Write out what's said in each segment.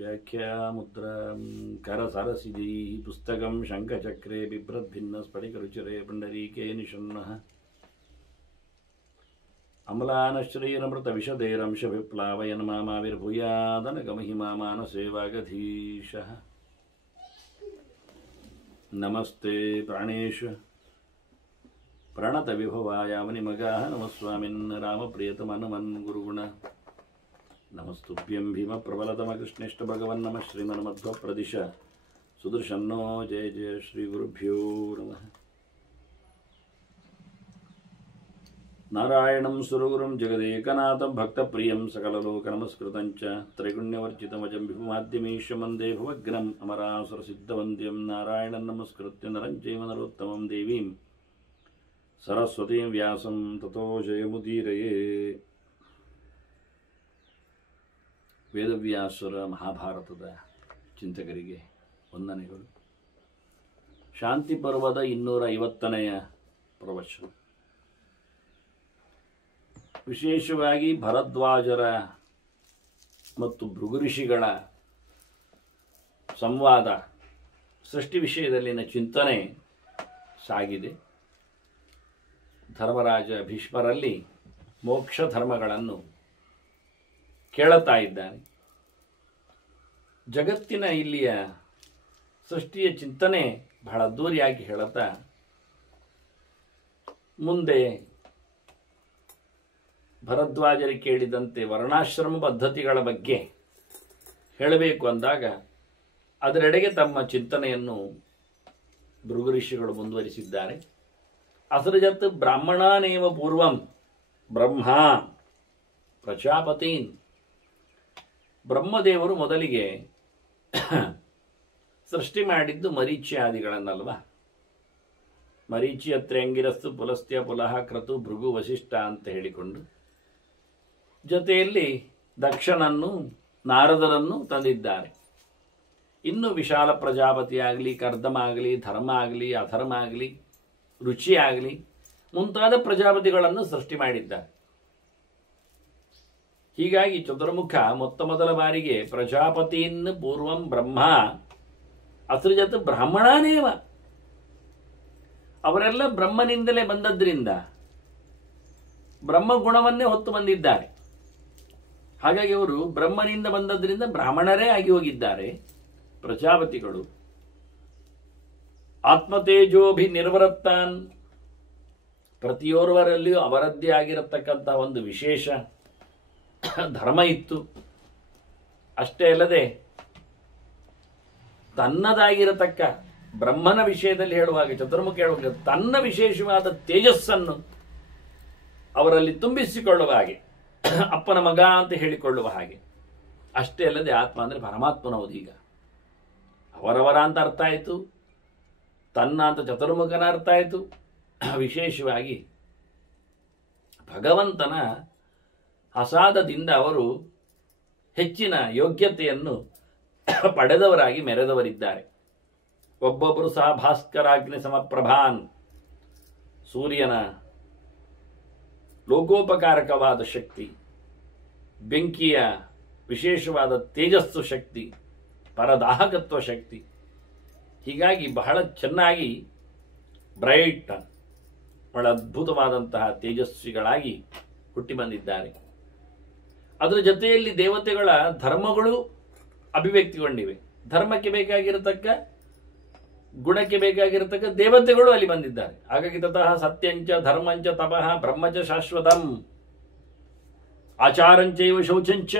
व्याख्यामुद्रां करसरसिजैः पुस्तकं शङ्खचक्रे बिभ्रद्भिन्नस्फटिकरुचिरे पुण्डरीके निषण्णः अम्लानश्रीरमृतविशदैरंशविप्लावयन् मामाविर्भूयादनगमहिमा मानसे वागधीशः नमस्ते प्राणेश प्रणतविभवाय मुनिमगाः नमस्वामिन् रामप्रियतमनमन् गुरुगुण नमस्तुभ्यं भीमप्रबलतमकृष्णेष्ट भगवन् नमः श्रीमन्मध्वप्रदिश सुदर्शन्नो जय जय श्रीगुरुभ्यो नमः नारायणं सुरगुरुं जगदेकनाथं भक्तप्रियं सकललोकनमस्कृतं च त्रैगुण्यवर्जितमजं विभुमाद्यमीशं वन्दे भुवग्नम् अमरासुरसिद्धवन्द्यं नारायणं नमस्कृत्य नरं चैव नरोत्तमं देवीं सरस्वतीं व्यासं ततो जयमुदीरये ವೇದವ್ಯಾಸರ ಮಹಾಭಾರತದ ಚಿಂತಕರಿಗೆ ವಂದನೆಗಳು. ಶಾಂತಿ ಪರ್ವದ 250ನೇ ಪ್ರವಚನ. ವಿಶೇಷವಾಗಿ ಭರದ್ವಾಜರ ಮತ್ತು ಭೃಗುಋಷಿಗಳ ಸಂವಾದ ಸೃಷ್ಟಿ ವಿಷಯದಲ್ಲಿನ ಚಿಂತನೆ ಸಾಗಿದೆ. ಧರ್ಮರಾಜ ಭೀಷ್ಮರಲ್ಲಿ ಮೋಕ್ಷ ಧರ್ಮಗಳನ್ನು ಕೇಳುತ್ತಾ ಇದ್ದಾನೆ. ಜಗತ್ತಿನ ಇಲ್ಲಿಯ ಸೃಷ್ಟಿಯ ಚಿಂತನೆ ಬಹಳ ಅದ್ದೂರಿಯಾಗಿ ಹೇಳುತ್ತಾ ಮುಂದೆ ಭರದ್ವಾಜರಿಗೆ ಕೇಳಿದಂತೆ ವರ್ಣಾಶ್ರಮ ಪದ್ಧತಿಗಳ ಬಗ್ಗೆ ಹೇಳಬೇಕು ಅಂದಾಗ ಅದರೆಡೆಗೆ ತಮ್ಮ ಚಿಂತನೆಯನ್ನು ಭೃಗುಋಷಿಗಳು ಮುಂದುವರಿಸಿದ್ದಾರೆ. ಅಸೃಜತ್ ಬ್ರಾಹ್ಮಣಾನೇವ ಪೂರ್ವಂ ಬ್ರಹ್ಮ ಪ್ರಜಾಪತೀನ್. ಬ್ರಹ್ಮದೇವರು ಮೊದಲಿಗೆ ಸೃಷ್ಟಿ ಮಾಡಿದ್ದು ಮರೀಚ್ಯಾದಿಗಳನ್ನಲ್ವ. ಮರೀಚಿ ಅತ್ರ್ಯಂಗಿರಸ್ತು ಪುಲಸ್ತ್ಯ ಪುಲಹ ಕ್ರತು ಭೃಗು ವಸಿಷ್ಠ ಅಂತ ಹೇಳಿಕೊಂಡು ಜೊತೆಯಲ್ಲಿ ದಕ್ಷನನ್ನು ನಾರದರನ್ನು ತಂದಿದ್ದಾರೆ. ಇನ್ನು ವಿಶಾಲ ಪ್ರಜಾಪತಿ ಆಗಲಿ, ಕರ್ದಮ ಆಗಲಿ, ಧರ್ಮ ಆಗಲಿ, ಅಧರ್ಮ ಆಗಲಿ, ರುಚಿ ಆಗಲಿ ಮುಂತಾದ ಪ್ರಜಾಪತಿಗಳನ್ನು ಸೃಷ್ಟಿ ಮಾಡಿದ್ದಾರೆ. ಹೀಗಾಗಿ ಚತುರ್ಮುಖ ಮೊದಲ ಬಾರಿಗೆ ಪ್ರಜಾಪತೀನ್ ಪೂರ್ವಂ ಬ್ರಹ್ಮ ಅಸೃಜತ್ ಬ್ರಾಹ್ಮಣಾನೇವ. ಅವರೆಲ್ಲ ಬ್ರಹ್ಮನಿಂದಲೇ ಬಂದದ್ರಿಂದ ಬ್ರಹ್ಮ ಗುಣವನ್ನೇ ಹೊತ್ತು ಬಂದಿದ್ದಾರೆ. ಹಾಗಾಗಿ ಅವರು ಬ್ರಹ್ಮನಿಂದ ಬಂದದ್ರಿಂದ ಬ್ರಾಹ್ಮಣರೇ ಆಗಿ ಹೋಗಿದ್ದಾರೆ ಪ್ರಜಾಪತಿಗಳು. ಆತ್ಮತೇಜೋಭಿ ನಿರ್ವೃತ್ತಾನ್. ಪ್ರತಿಯೋರ್ವರಲ್ಲಿಯೂ ಅವರದ್ದೇ ಆಗಿರತಕ್ಕಂಥ ಒಂದು ವಿಶೇಷ ಧರ್ಮ ಇತ್ತು. ಅಷ್ಟೇ ಅಲ್ಲದೆ ತನ್ನದಾಗಿರತಕ್ಕ ಬ್ರಹ್ಮನ ವಿಷಯದಲ್ಲಿ ಹೇಳುವಾಗ ಚತುರ್ಮುಖ ಹೇಳುವಾಗ ತನ್ನ ವಿಶೇಷವಾದ ತೇಜಸ್ಸನ್ನು ಅವರಲ್ಲಿ ತುಂಬಿಸಿಕೊಳ್ಳುವ ಹಾಗೆ, ಅಪ್ಪನ ಮಗ ಅಂತ ಹೇಳಿಕೊಳ್ಳುವ ಹಾಗೆ. ಅಷ್ಟೇ ಅಲ್ಲದೆ ಆತ್ಮ ಅಂದರೆ ಪರಮಾತ್ಮನವುದು. ಈಗ ಅವರವರ ಅಂತ ಅರ್ಥ ಆಯಿತು, ತನ್ನ ಅಂತ ಚತುರ್ಮುಖನ ಅರ್ಥ ಆಯಿತು. ವಿಶೇಷವಾಗಿ ಭಗವಂತನ ಅಸಾಧದಿಂದ ಅವರು ಹೆಚ್ಚಿನ ಯೋಗ್ಯತೆಯನ್ನು ಪಡೆದವರಾಗಿ ಮೆರೆದವರಿದ್ದಾರೆ. ಒಬ್ಬೊಬ್ಬರು ಸಹ ಭಾಸ್ಕರಾಗ್ನಿ ಸಮಪ್ರಭಾನ್. ಸೂರ್ಯನ ಲೋಕೋಪಕಾರಕವಾದ ಶಕ್ತಿ, ಬೆಂಕಿಯ ವಿಶೇಷವಾದ ತೇಜಸ್ಸು ಶಕ್ತಿ, ಪರದಾಹಕತ್ವ ಶಕ್ತಿ. ಹೀಗಾಗಿ ಬಹಳ ಚೆನ್ನಾಗಿ ಬ್ರೈಟ್, ಬಹಳ ಅದ್ಭುತವಾದಂತಹ ತೇಜಸ್ವಿಗಳಾಗಿ ಹುಟ್ಟಿ ಬಂದಿದ್ದಾರೆ. ಅದರ ಜೊತೆಯಲ್ಲಿ ದೇವತೆಗಳ ಧರ್ಮಗಳು ಅಭಿವ್ಯಕ್ತಿಗೊಂಡಿವೆ. ಧರ್ಮಕ್ಕೆ ಬೇಕಾಗಿರತಕ್ಕ, ಗುಣಕ್ಕೆ ಬೇಕಾಗಿರತಕ್ಕ ದೇವತೆಗಳು ಅಲ್ಲಿ ಬಂದಿದ್ದಾರೆ. ಹಾಗಾಗಿ ತತಃ ಸತ್ಯಂಚ ಧರ್ಮಂಚ ತಪಃ ಬ್ರಹ್ಮಚ ಶಾಶ್ವತಂ ಆಚಾರಂಚೈವ ಶೌಚಂಚ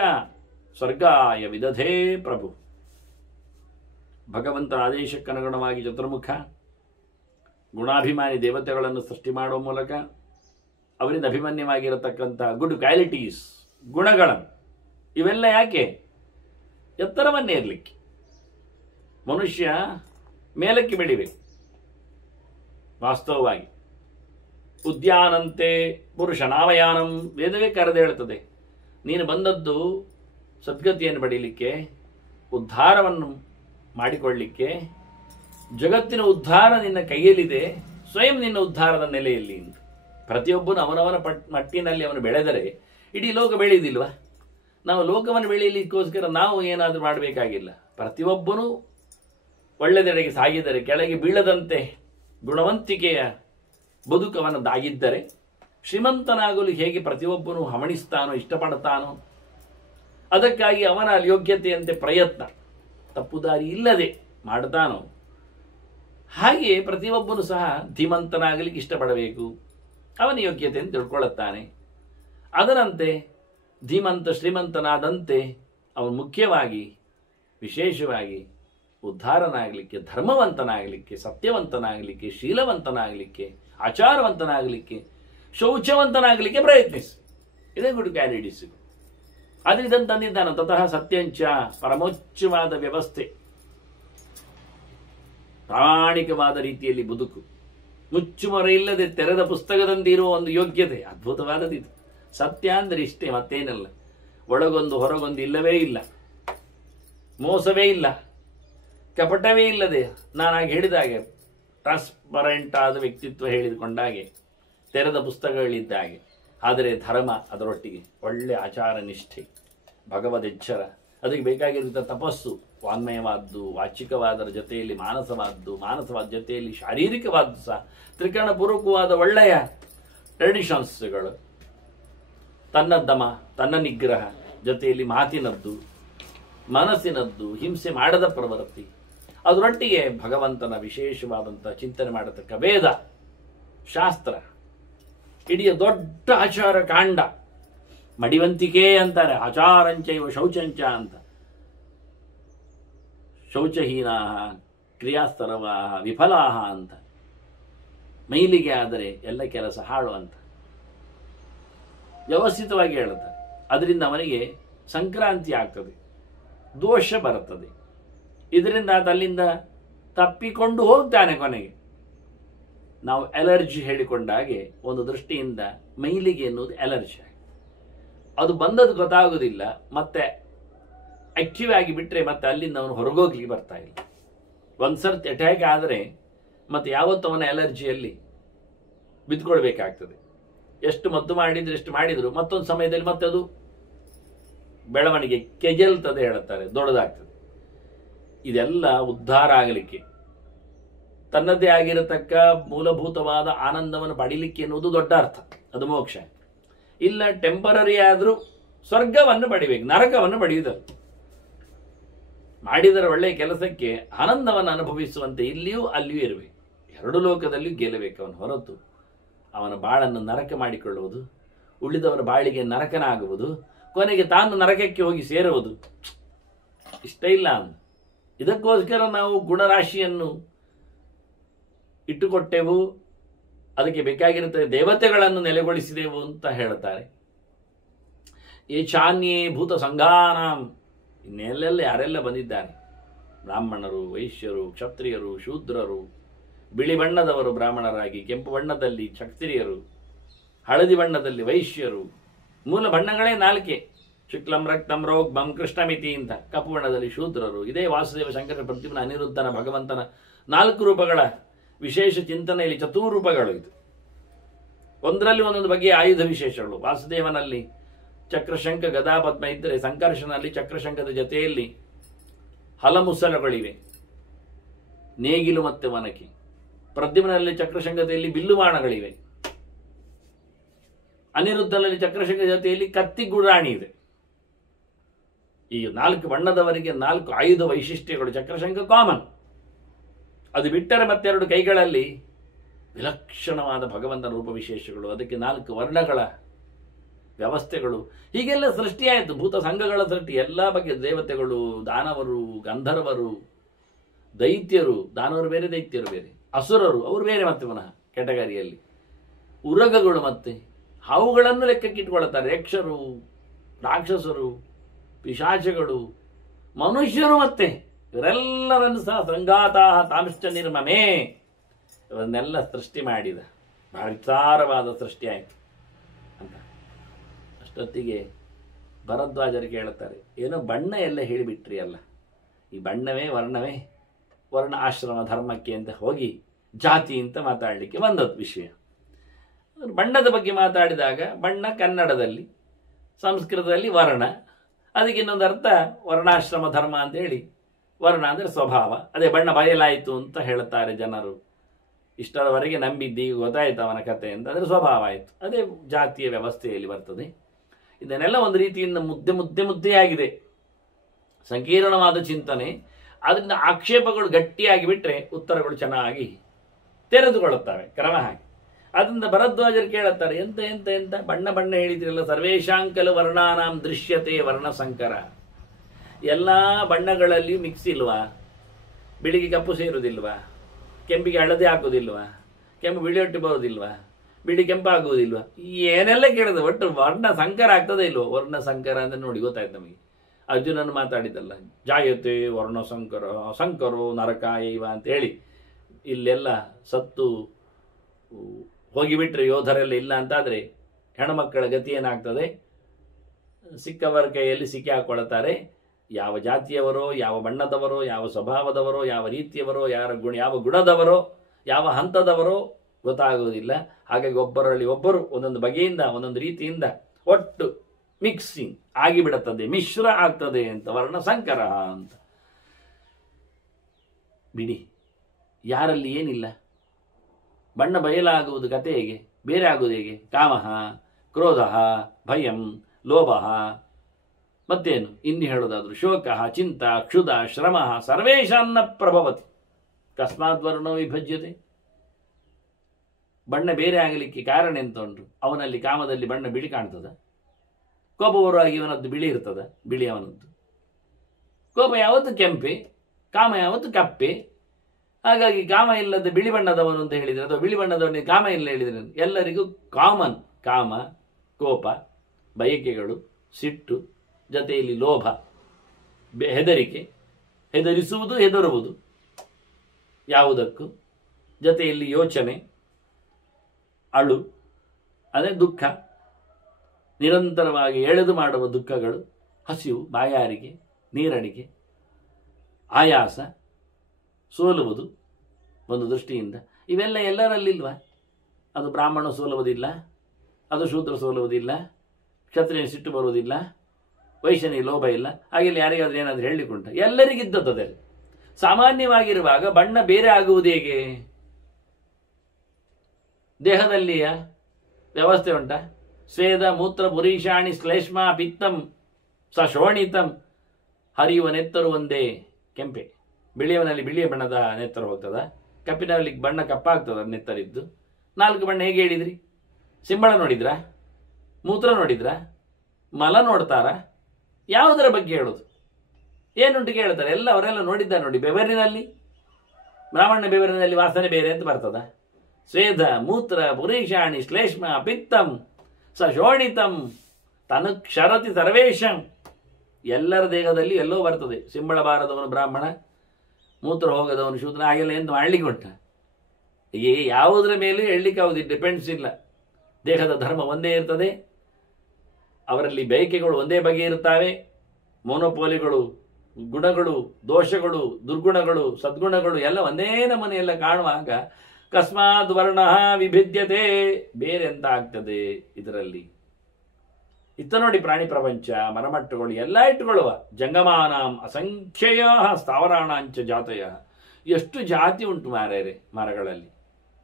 ಸ್ವರ್ಗಾಯ ವಿದಧೇ ಪ್ರಭು. ಭಗವಂತನ ಆದೇಶಕ್ಕನುಗುಣವಾಗಿ ಚತುರ್ಮುಖ ಗುಣಾಭಿಮಾನಿ ದೇವತೆಗಳನ್ನು ಸೃಷ್ಟಿ ಮಾಡುವ ಮೂಲಕ ಅವರಿಂದ ಅಭಿಮನ್ಯವಾಗಿರತಕ್ಕಂಥ ಗುಡ್ ಕ್ವಾಲಿಟೀಸ್, ಗುಣಗಳನ್ನು, ಇವೆಲ್ಲ ಯಾಕೆ? ಎತ್ತರವನ್ನೇ ಇರಲಿಕ್ಕೆ. ಮನುಷ್ಯ ಮೇಲಕ್ಕೆ ಬೆಳಿಬೇಕು. ವಾಸ್ತವವಾಗಿ ಉದ್ಯಾನಂತೆ ಪುರುಷನಾಮಯಾನಂ ವೇದವೇ ಕರೆದು ಹೇಳುತ್ತದೆ. ನೀನು ಬಂದದ್ದು ಸದ್ಗತಿಯನ್ನು ಪಡೀಲಿಕ್ಕೆ, ಉದ್ಧಾರವನ್ನು ಮಾಡಿಕೊಳ್ಳಲಿಕ್ಕೆ. ಜಗತ್ತಿನ ಉದ್ಧಾರ ನಿನ್ನ ಕೈಯಲ್ಲಿದೆ, ಸ್ವಯಂ ನಿನ್ನ ಉದ್ಧಾರದ ನೆಲೆಯಲ್ಲಿ ಅಂತ. ಪ್ರತಿಯೊಬ್ಬನು ಅವನವನ ಮಟ್ಟಿನಲ್ಲಿ ಅವನು ಬೆಳೆದರೆ ಇಡೀ ಲೋಕ ಬೆಳೆಯುವುದಿಲ್ವ? ನಾವು ಲೋಕವನ್ನು ಬೆಳೆಯಲಿಕ್ಕೋಸ್ಕರ ನಾವು ಏನಾದರೂ ಮಾಡಬೇಕಾಗಿಲ್ಲ. ಪ್ರತಿಯೊಬ್ಬನೂ ಒಳ್ಳೆದೆಡೆಗೆ ಸಾಗಿದರೆ, ಕೆಳಗೆ ಬೀಳದಂತೆ ಗುಣವಂತಿಕೆಯ ಬದುಕವನ್ನದಾಗಿದ್ದರೆ, ಶ್ರೀಮಂತನಾಗಲು ಹೇಗೆ ಪ್ರತಿಯೊಬ್ಬನೂ ಹವಣಿಸ್ತಾನೋ, ಇಷ್ಟಪಡ್ತಾನೋ, ಅದಕ್ಕಾಗಿ ಅವನ ಯೋಗ್ಯತೆಯಂತೆ ಪ್ರಯತ್ನ ತಪ್ಪುದಾರಿ ಇಲ್ಲದೆ ಮಾಡ್ತಾನೋ, ಹಾಗೆಯೇ ಪ್ರತಿಯೊಬ್ಬನು ಸಹ ಧೀಮಂತನಾಗಲಿಕ್ಕೆ ಇಷ್ಟಪಡಬೇಕು. ಅವನ ಯೋಗ್ಯತೆಯನ್ನು ತಿಳ್ಕೊಳ್ಳುತ್ತಾನೆ. ಅದರಂತೆ ಧೀಮಂತ ಶ್ರೀಮಂತನಾದಂತೆ ಅವನು ಮುಖ್ಯವಾಗಿ ವಿಶೇಷವಾಗಿ ಉದ್ಧಾರನಾಗಲಿಕ್ಕೆ, ಧರ್ಮವಂತನಾಗಲಿಕ್ಕೆ, ಸತ್ಯವಂತನಾಗಲಿಕ್ಕೆ, ಶೀಲವಂತನಾಗಲಿಕ್ಕೆ, ಆಚಾರವಂತನಾಗಲಿಕ್ಕೆ, ಶೌಚವಂತನಾಗಲಿಕ್ಕೆ ಪ್ರಯತ್ನಿಸಿ. ಇದೇ ಗುಡ್ ಕ್ವಾಲಿಟೀಸ್. ಆದರೆ ಇದನ್ನು ತಂದಿದ್ದಾನೆ. ತತಃ ಸತ್ಯಂಚ, ಪರಮೋಚ್ಚವಾದ ವ್ಯವಸ್ಥೆ, ಪ್ರಾಮಾಣಿಕವಾದ ರೀತಿಯಲ್ಲಿ ಬದುಕು, ಮುಚ್ಚುಮರೆ ಇಲ್ಲದೆ ತೆರೆದ ಪುಸ್ತಕದಂತೆ ಇರುವ ಒಂದು ಯೋಗ್ಯತೆ, ಅದ್ಭುತವಾದದಿದು. ಸತ್ಯ ಅಂದರೆ ಇಷ್ಟೇ, ಮತ್ತೇನಲ್ಲ. ಒಳಗೊಂದು ಹೊರಗೊಂದು ಇಲ್ಲವೇ ಇಲ್ಲ, ಮೋಸವೇ ಇಲ್ಲ, ಕಪಟವೇ ಇಲ್ಲದೆ, ನಾನಾಗಿ ಹೇಳಿದಾಗೆ ಟ್ರಾನ್ಸ್ಪರೆಂಟ್ ಆದ ವ್ಯಕ್ತಿತ್ವ ಹೇಳಿಕೊಂಡಾಗೆ, ತೆರೆದ ಪುಸ್ತಕಗಳಿದ್ದಾಗೆ. ಆದರೆ ಧರ್ಮ ಅದರೊಟ್ಟಿಗೆ ಒಳ್ಳೆ ಆಚಾರ ನಿಷ್ಠೆ, ಭಗವದೆಚ್ಚರ, ಅದಕ್ಕೆ ಬೇಕಾಗಿರುವಂಥ ತಪಸ್ಸು, ವಾನ್ಮಯವಾದ್ದು, ವಾಚಿಕವಾದರ ಜೊತೆಯಲ್ಲಿ ಮಾನಸವಾದ್ದು, ಮಾನಸವಾದ ಜೊತೆಯಲ್ಲಿ ಶಾರೀರಿಕವಾದ್ದು ಸಹ, ತ್ರಿಕರಣಪೂರ್ವಕವಾದ ಒಳ್ಳೆಯ ಟ್ರೆಡಿಷನ್ಸ್ಗಳು, ತನ್ನ ದಮ, ತನ್ನ ನಿಗ್ರಹ ಜೊತೆಯಲ್ಲಿ ಮಾತಿನದ್ದು, ಮನಸ್ಸಿನದ್ದು, ಹಿಂಸೆ ಮಾಡದ ಪ್ರವೃತ್ತಿ, ಅದರೊಟ್ಟಿಗೆ ಭಗವಂತನ ವಿಶೇಷವಾದಂಥ ಚಿಂತನೆ ಮಾಡತಕ್ಕ ವೇದ ಶಾಸ್ತ್ರ, ಇಡೀ ದೊಡ್ಡ ಆಚಾರ ಕಾಂಡ. ಮಡಿವಂತಿಕೆ ಅಂತಾರೆ, ಆಚಾರಂಚೈವ ಶೌಚಂಚ ಅಂತ. ಶೌಚಹೀನಾ ಕ್ರಿಯಾಸ್ತರವಾ ವಿಫಲಾಹ ಅಂತ. ಮೈಲಿಗೆ ಆದರೆ ಎಲ್ಲ ಕೆಲಸ ಹಾಳು ಅಂತ ವ್ಯವಸ್ಥಿತವಾಗಿ ಹೇಳುತ್ತಾರೆ. ಅದರಿಂದ ಅವನಿಗೆ ಸಂಕ್ರಾಂತಿ ಆಗ್ತದೆ, ದೋಷ ಬರುತ್ತದೆ. ಇದರಿಂದ ಅಲ್ಲಿಂದ ತಪ್ಪಿಕೊಂಡು ಹೋಗ್ತಾನೆ. ಕೊನೆಗೆ ನಾವು ಅಲರ್ಜಿ ಹೇಳಿಕೊಂಡಾಗೆ ಒಂದು ದೃಷ್ಟಿಯಿಂದ ಮೈಲಿಗೆ ಎನ್ನುವುದು ಅಲರ್ಜಿ, ಅದು ಬಂದದ್ದು ಗೊತ್ತಾಗೋದಿಲ್ಲ. ಮತ್ತೆ ಆಕ್ಟಿವ್ ಆಗಿ ಬಿಟ್ಟರೆ ಮತ್ತೆ ಅಲ್ಲಿಂದ ಅವನು ಹೊರಗೋಗ್ಲಿಕ್ಕೆ ಬರ್ತಾ ಇಲ್ಲ. ಒಂದು ಸರ್ತಿ ಅಟ್ಯಾಕ್ ಆದರೆ ಮತ್ತೆ ಯಾವತ್ತೂ ಅವನ ಅಲರ್ಜಿಯಲ್ಲಿ ಬಿದ್ದುಕೊಳ್ಬೇಕಾಗ್ತದೆ. ಎಷ್ಟು ಮದ್ದು ಮಾಡಿದ್ರು, ಎಷ್ಟು ಮಾಡಿದ್ರು, ಮತ್ತೊಂದು ಸಮಯದಲ್ಲಿ ಮತ್ತೆ ಅದು ಬೆಳವಣಿಗೆ ಕೆಜಲ್ತದೆ ಹೇಳುತ್ತಾರೆ, ದೊಡ್ಡದಾಗ್ತದೆ. ಇದೆಲ್ಲ ಉದ್ಧಾರ ಆಗಲಿಕ್ಕೆ, ತನ್ನದೇ ಆಗಿರತಕ್ಕ ಮೂಲಭೂತವಾದ ಆನಂದವನ್ನು ಪಡೀಲಿಕ್ಕೆ ಎನ್ನುವುದು ದೊಡ್ಡ ಅರ್ಥ, ಅದು ಮೋಕ್ಷ. ಇಲ್ಲ ಟೆಂಪರರಿ ಆದರೂ ಸ್ವರ್ಗವನ್ನು ಪಡಿಬೇಕು, ನರಕವನ್ನು ಪಡೆಯುವುದಲ್ಲ. ಮಾಡಿದರೆ ಒಳ್ಳೆಯ ಕೆಲಸಕ್ಕೆ ಆನಂದವನ್ನು ಅನುಭವಿಸುವಂತೆ ಇಲ್ಲಿಯೂ ಅಲ್ಲಿಯೂ ಇರಬೇಕು. ಎರಡು ಲೋಕದಲ್ಲಿಯೂ ಗೆಲ್ಲಬೇಕು ಅವನು. ಹೊರತು ಅವನ ಬಾಳನ್ನು ನರಕ ಮಾಡಿಕೊಳ್ಳುವುದು, ಉಳಿದವರ ಬಾಳಿಗೆ ನರಕನಾಗುವುದು, ಕೊನೆಗೆ ತಾನು ನರಕಕ್ಕೆ ಹೋಗಿ ಸೇರುವುದು ಇಷ್ಟ ಇಲ್ಲ ಅವನು. ಇದಕ್ಕೋಸ್ಕರ ನಾವು ಗುಣರಾಶಿಯನ್ನು ಇಟ್ಟುಕೊಟ್ಟೆವು, ಅದಕ್ಕೆ ಬೇಕಾಗಿರುತ್ತದೆ ದೇವತೆಗಳನ್ನು ನೆಲೆಗೊಳಿಸಿದೆವು ಅಂತ ಹೇಳ್ತಾರೆ. ಏ ಚಾನ್ಯೇ ಭೂತ ಸಂಘಾನಾಂ, ಇನ್ನೆಲ್ಲೆಲ್ಲ ಯಾರೆಲ್ಲ ಬಂದಿದ್ದಾರೆ, ಬ್ರಾಹ್ಮಣರು, ವೈಶ್ಯರು, ಕ್ಷತ್ರಿಯರು, ಶೂದ್ರರು, ಬಿಳಿ ಬಣ್ಣದವರು ಬ್ರಾಹ್ಮಣರಾಗಿ, ಕೆಂಪು ಬಣ್ಣದಲ್ಲಿ ಕ್ಷತ್ರಿಯರು, ಹಳದಿ ಬಣ್ಣದಲ್ಲಿ ವೈಶ್ಯರು, ಮೂಲ ಬಣ್ಣಗಳೇ ನಾಲ್ಕೆ, ಶುಕ್ಲಂ ರಕ್ತಂ ರೋಗ್ಮಂ ಕೃಷ್ಣಮಿತಿ ಅಂತ. ಕಪ್ಪು ಬಣ್ಣದಲ್ಲಿ ಶೂದ್ರರು. ಇದೇ ವಾಸುದೇವ ಶಂಕರ ಪ್ರದ್ಯುಮ್ನ ಅನಿರುದ್ಧನ ಭಗವಂತನ 4 ರೂಪಗಳ ವಿಶೇಷ ಚಿಂತನೆಯಲ್ಲಿ ಚತುರೂಪಗಳು. ಇದು ಒಂದರಲ್ಲಿ ಒಂದೊಂದು ಬಗೆಯ ಆಯುಧ ವಿಶೇಷಗಳು. ವಾಸುದೇವನಲ್ಲಿ ಚಕ್ರಶಂಕ ಗದಾಪದ್ಮ ಇದ್ದರೆ, ಸಂಕರ್ಷನಲ್ಲಿ ಚಕ್ರಶಂಕದ ಜೊತೆಯಲ್ಲಿ ಹಲಮುಸಲಗಳಿವೆ, ನೇಗಿಲು ಮತ್ತೆ ವನಕಿ. ಪ್ರದ್ಯುಮ್ನಲ್ಲಿ ಚಕ್ರಶಂಕತೆಯಲ್ಲಿ ಬಿಲ್ಲುಬಾಣಗಳಿವೆ. ಅನಿರುದ್ಧನಲ್ಲಿ ಚಕ್ರಶಂಕ ಜೊತೆಯಲ್ಲಿ ಕತ್ತಿ ಗುರಾಣಿ ಇದೆ. ಈ 4 ಬಣ್ಣದವರಿಗೆ 4 ಆಯುಧ ವೈಶಿಷ್ಟ್ಯಗಳು. ಚಕ್ರಶಂಕ ಕಾಮನ್, ಅದು ಬಿಟ್ಟರೆ ಮತ್ತೆರಡು ಕೈಗಳಲ್ಲಿ ವಿಲಕ್ಷಣವಾದ ಭಗವಂತನ ರೂಪ ವಿಶೇಷಗಳು, ಅದಕ್ಕೆ 4 ವರ್ಣಗಳ ವ್ಯವಸ್ಥೆಗಳು. ಹೀಗೆಲ್ಲ ಸೃಷ್ಟಿಯಾಯಿತು, ಭೂತ ಸಂಘಗಳ ಸೃಷ್ಟಿ. ಎಲ್ಲ ಬಗೆಯ ದೇವತೆಗಳು, ದಾನವರು, ಗಂಧರ್ವರು, ದೈತ್ಯರು, ದಾನವರು ಬೇರೆ, ದೈತ್ಯರು ಬೇರೆ, ಅಸುರರು ಅವರು ಬೇರೆ ಮತ್ತೆ ಪುನಃ ಕೆಟಗರಿಯಲ್ಲಿ, ಉರಗಗಳು ಮತ್ತೆ ಹಾವುಗಳನ್ನು ಲೆಕ್ಕಕ್ಕಿಟ್ಕೊಳ್ತಾರೆ, ಯಕ್ಷರು, ರಾಕ್ಷಸರು, ಪಿಶಾಚಗಳು, ಮನುಷ್ಯರು ಮತ್ತೆ ಇವರೆಲ್ಲರನ್ನು ಸಹ ಸಂಘಾತಾಹ ತಾಂಶ್ಚ ನಿರ್ಮಮೇ, ಇವನ್ನೆಲ್ಲ ಸೃಷ್ಟಿ ಮಾಡಿದ. ಬಹಳ ವಿಚಾರವಾದ ಸೃಷ್ಟಿ ಆಯಿತು ಅಂತ. ಅಷ್ಟೊತ್ತಿಗೆ ಭರದ್ವಾಜರು ಕೇಳುತ್ತಾರೆ, ಏನೋ ಬಣ್ಣ ಎಲ್ಲ ಹೇಳಿಬಿಟ್ರಿ ಅಲ್ಲ, ಈ ಬಣ್ಣವೇ ವರ್ಣವೇ, ವರ್ಣ ಆಶ್ರಮ ಧರ್ಮಕ್ಕೆ ಅಂತ ಹೋಗಿ ಜಾತಿ ಅಂತ ಮಾತಾಡಲಿಕ್ಕೆ ಬಂದದ್ದು ವಿಷಯ. ಬಣ್ಣದ ಬಗ್ಗೆ ಮಾತಾಡಿದಾಗ ಬಣ್ಣ ಕನ್ನಡದಲ್ಲಿ, ಸಂಸ್ಕೃತದಲ್ಲಿ ವರ್ಣ, ಅದಕ್ಕೆ ಇನ್ನೊಂದು ಅರ್ಥ ವರ್ಣಾಶ್ರಮ ಧರ್ಮ ಅಂತೇಳಿ. ವರ್ಣ ಅಂದರೆ ಸ್ವಭಾವ, ಅದೇ ಬಣ್ಣ ಬಯಲಾಯಿತು ಅಂತ ಹೇಳುತ್ತಾರೆ ಜನರು. ಇಷ್ಟರವರೆಗೆ ನಂಬಿದ್ದಿ, ಈಗ ಗೊತ್ತಾಯ್ತು ಅವನ ಕತೆ ಅಂತಂದರೆ ಸ್ವಭಾವ ಆಯಿತು. ಅದೇ ಜಾತಿಯ ವ್ಯವಸ್ಥೆಯಲ್ಲಿ ಬರ್ತದೆ. ಇದನ್ನೆಲ್ಲ ಒಂದು ರೀತಿಯಿಂದ ಮುದ್ದೆಯಾಗಿದೆ, ಸಂಕೀರ್ಣವಾದ ಚಿಂತನೆ. ಅದರಿಂದ ಆಕ್ಷೇಪಗಳು ಗಟ್ಟಿಯಾಗಿ ಬಿಟ್ಟರೆ ಉತ್ತರಗಳು ಚೆನ್ನಾಗಿ ತೆರೆದುಕೊಳ್ಳುತ್ತವೆ ಕ್ರಮ ಹಾಗೆ. ಅದರಿಂದ ಭರದ್ವಾಜರು ಕೇಳುತ್ತಾರೆ, ಎಂತ ಎಂತ ಎಂತ ಬಣ್ಣ ಹೇಳಿದ್ರಲ್ಲ, ಸರ್ವೇಶಾಂಕಲು ವರ್ಣಾನಾಂ ದೃಶ್ಯತೆ ವರ್ಣಸಂಕರ. ಎಲ್ಲ ಬಣ್ಣಗಳಲ್ಲಿ ಮಿಕ್ಸ್ ಇಲ್ವಾ? ಬಿಳಿಗೆ ಕಪ್ಪು ಸೇರುವುದಿಲ್ವಾ? ಕೆಂಪಿಗೆ ಹಳದಿ ಹಾಕುವುದಿಲ್ವಾ? ಕೆಂಪು ಬಿಳಿ ಒಟ್ಟು ಬರುವುದಿಲ್ವಾ? ಬಿಳಿ ಕೆಂಪು ಆಗುವುದಿಲ್ವಾ? ಏನೆಲ್ಲ ಕೇಳಿದೆ, ಒಟ್ಟು ವರ್ಣ ಸಂಕರ ಆಗ್ತದೆ ಇಲ್ವೋ? ವರ್ಣ ಸಂಕರ ಅಂದರೆ ನೋಡಿ ಗೊತ್ತಾಯ್ತು ನಮಗೆ. ಅರ್ಜುನನ್ನು ಮಾತಾಡಿದ್ದಲ್ಲ, ಜಾಯತೆ ವರ್ಣ ಸಂಕರ ಸಂಕರೋ ನರಕಾಯೈವ ಅಂತ ಹೇಳಿ. ಇಲ್ಲೆಲ್ಲ ಸತ್ತು ಹೋಗಿಬಿಟ್ರೆ ಯೋಧರೆಲ್ಲ ಇಲ್ಲ ಅಂತಾದರೆ ಹೆಣ್ಮಕ್ಕಳ ಗತಿ ಏನಾಗ್ತದೆ? ಸಿಕ್ಕವರ ಕೈಯಲ್ಲಿ ಸಿಕ್ಕಿ ಹಾಕೊಳ್ತಾರೆ. ಯಾವ ಜಾತಿಯವರೋ, ಯಾವ ಬಣ್ಣದವರೋ, ಯಾವ ಸ್ವಭಾವದವರೋ, ಯಾವ ರೀತಿಯವರೋ, ಯಾವ ಗುಣದವರೋ, ಯಾವ ಹಂತದವರೋ ಗೊತ್ತಾಗುವುದಿಲ್ಲ. ಹಾಗಾಗಿ ಒಬ್ಬರಲ್ಲಿ ಒಬ್ಬರು ಒಂದೊಂದು ಬಗೆಯಿಂದ ಒಂದೊಂದು ರೀತಿಯಿಂದ ಒಟ್ಟು ಮಿಕ್ಸಿಂಗ್ ಆಗಿಬಿಡುತ್ತದೆ, ಮಿಶ್ರ ಆಗ್ತದೆ ಅಂತ ವರ್ಣ ಸಂಕರ ಅಂತ. ಬಿಡಿ, ಯಾರಲ್ಲಿ ಏನಿಲ್ಲ, ಬಣ್ಣ ಬಯಲಾಗುವುದು ಕತೆ ಹೇಗೆ, ಬೇರೆ ಆಗುವುದು ಹೇಗೆ? ಕಾಮಃ, ಕ್ರೋಧಃ, ಭಯಂ, ಲೋಭಃ, ಮತ್ತೇನು ಇನ್ನು ಹೇಳೋದಾದ್ರು ಶೋಕಃ, ಚಿಂತ, ಕ್ಷುಧ, ಶ್ರಮ ಸರ್ವೇಶಾನ್ನ ಪ್ರಭವತಿ ಕಸ್ಮಾತ್ ವರ್ಣೋ ವಿಭಜ್ಯತೆ. ಬಣ್ಣ ಬೇರೆ ಆಗಲಿಕ್ಕೆ ಕಾರಣ ಎಂತ ಉಂಟು? ಅವನಲ್ಲಿ ಕಾಮದಲ್ಲಿ ಬಣ್ಣ ಬಿಳಿ ಕಾಣ್ತದ, ಕೋಪವರಾಗಿ ಇವನದ್ದು ಬಿಳಿ ಇರ್ತದ, ಬಿಳಿ ಅವನದ್ದು. ಕೋಪ ಯಾವತ್ತು ಕೆಂಪೆ, ಕಾಮ ಯಾವತ್ತು ಕಪ್ಪೆ. ಹಾಗಾಗಿ ಕಾಮ ಇಲ್ಲದ ಬಿಳಿ ಬಣ್ಣದವನು ಅಂತ ಹೇಳಿದರೆ, ಅಥವಾ ಬಿಳಿ ಬಣ್ಣದವನಿಗೆ ಕಾಮ ಇಲ್ಲ ಹೇಳಿದರೆ, ಎಲ್ಲರಿಗೂ ಕಾಮನ್ ಕಾಮ, ಕೋಪ, ಬಯಕೆಗಳು, ಸಿಟ್ಟು, ಜೊತೆಯಲ್ಲಿ ಲೋಭ, ಹೆದರಿಕೆ, ಹೆದರಿಸುವುದು, ಹೆದರುವುದು ಯಾವುದಕ್ಕೂ, ಜೊತೆಯಲ್ಲಿ ಯೋಚನೆ, ಅಳು, ಅದೇ ದುಃಖ, ನಿರಂತರವಾಗಿ ಎಳೆದು ಮಾಡುವ ದುಃಖಗಳು, ಹಸಿವು, ಬಾಯಾರಿಕೆ, ನೀರಡಿಕೆ, ಆಯಾಸ, ಸೋಲುವುದು ಒಂದು ದೃಷ್ಟಿಯಿಂದ. ಇವೆಲ್ಲ ಎಲ್ಲರಲ್ಲಿಲ್ವಾ? ಅದು ಬ್ರಾಹ್ಮಣ ಸೋಲುವುದಿಲ್ಲ, ಅದು ಶೂದ್ರ ಸೋಲುವುದಿಲ್ಲ, ಕ್ಷತ್ರಿಯ ಸಿಟ್ಟು ಬರುವುದಿಲ್ಲ, ವೈಶ್ಯನಿಗೆ ಲೋಭ ಇಲ್ಲ. ಹಾಗೆಲ್ಲ ಯಾರಿಗಾದ್ರೂ ಏನಾದರೂ ಹೇಳಲಿಕ್ಕುಂಟ? ಎಲ್ಲರಿಗಿದ್ದದೆಲ್ಲ ಸಾಮಾನ್ಯವಾಗಿರುವಾಗ ಬಣ್ಣ ಬೇರೆ ಆಗುವುದು ಹೇಗೆ? ದೇಹದಲ್ಲಿಯ ವ್ಯವಸ್ಥೆ ಉಂಟ? ಸ್ವೇದ ಮೂತ್ರ ಪುರೀಷಾಣಿ ಶ್ಲೇಷ್ಮ ಪಿತ್ತಂ ಸಶೋಣಿತಂ. ಹರಿಯುವ ನೆತ್ತರು ಒಂದೇ ಕೆಂಪೆ. ಬಿಳಿಯವನಲ್ಲಿ ಬಿಳಿಯ ಬಣ್ಣದ ನೆತ್ತರು ಹೋಗ್ತದ, ಕಪ್ಪಿನಲ್ಲಿ ಬಣ್ಣ ಕಪ್ಪಾಗ್ತದ ನೆತ್ತರಿದ್ದು. 4 ಬಣ್ಣ ಹೇಗೆ ಹೇಳಿದ್ರಿ? ಸಿಂಬಳ ನೋಡಿದ್ರಾ? ಮೂತ್ರ ನೋಡಿದ್ರಾ? ಮಲ ನೋಡ್ತಾರ? ಯಾವುದರ ಬಗ್ಗೆ ಹೇಳೋದು? ಏನುಂಟು ಕೇಳ್ತಾರೆ ಎಲ್ಲ. ಅವರೆಲ್ಲ ನೋಡಿದ್ದಾರೆ ನೋಡಿ. ಬೆವರಿನಲ್ಲಿ, ಬ್ರಾಹ್ಮಣ ಬೆವರಿನಲ್ಲಿ ವಾಸನೆ ಬೇರೆ ಅಂತ ಬರ್ತದ. ಸ್ವೇದ ಮೂತ್ರ ಪುರೀಷಾಣಿ ಶ್ಲೇಷ್ಮ ಪಿತ್ತಂ ಸಶೋಣಿತಂ ತನುಕ್ಷರತಿ ಸರ್ವೇಶಂ. ಎಲ್ಲರ ದೇಹದಲ್ಲಿ ಎಲ್ಲೋ ಬರ್ತದೆ. ಸಿಂಬಳ ಬಾರದವನು ಬ್ರಾಹ್ಮಣ, ಮೂತ್ರ ಹೋಗದವನು ಶೂದ್ರ, ಹಾಗೆಲ್ಲ ಎಂದು ಮಾಡಲಿಕ್ಕೆ ಉಂಟ? ಹೀಗೆ ಯಾವುದರ ಮೇಲೂ ಹೇಳಲಿಕ್ಕೆ ಆಗುದು, ಡಿಪೆಂಡ್ಸ್ ಇಲ್ಲ. ದೇಹದ ಧರ್ಮ ಒಂದೇ ಇರ್ತದೆ, ಅವರಲ್ಲಿ ಬಯಕೆಗಳು ಒಂದೇ ಬಗೆ ಇರುತ್ತವೆ. ಮೋನೋಪೋಲಿಗಳು, ಗುಣಗಳು, ದೋಷಗಳು, ದುರ್ಗುಣಗಳು, ಸದ್ಗುಣಗಳು ಎಲ್ಲ ಒಂದೇ ನಮನೆಯೆಲ್ಲ ಕಾಣುವಾಗ ಕಸ್ಮಾತ್ ವರ್ಣ ವಿಭಿದ್ಯತೆ, ಬೇರೆ ಎಂತ ಆಗ್ತದೆ ಇದರಲ್ಲಿ? ಇತ್ತ ನೋಡಿ, ಪ್ರಾಣಿ ಪ್ರಪಂಚ, ಮರಮಟ್ಟುಗಳು ಎಲ್ಲ ಇಟ್ಟುಕೊಳ್ಳುವ. ಜಂಗಮಾನಾಂ ಅಸಂಖ್ಯಯ ಸ್ಥಾವರಾಣಾಂಚ ಜಾತಯ. ಎಷ್ಟು ಜಾತಿ ಉಂಟು ಮಾರ್ಯಾರೆ, ಮರಗಳಲ್ಲಿ,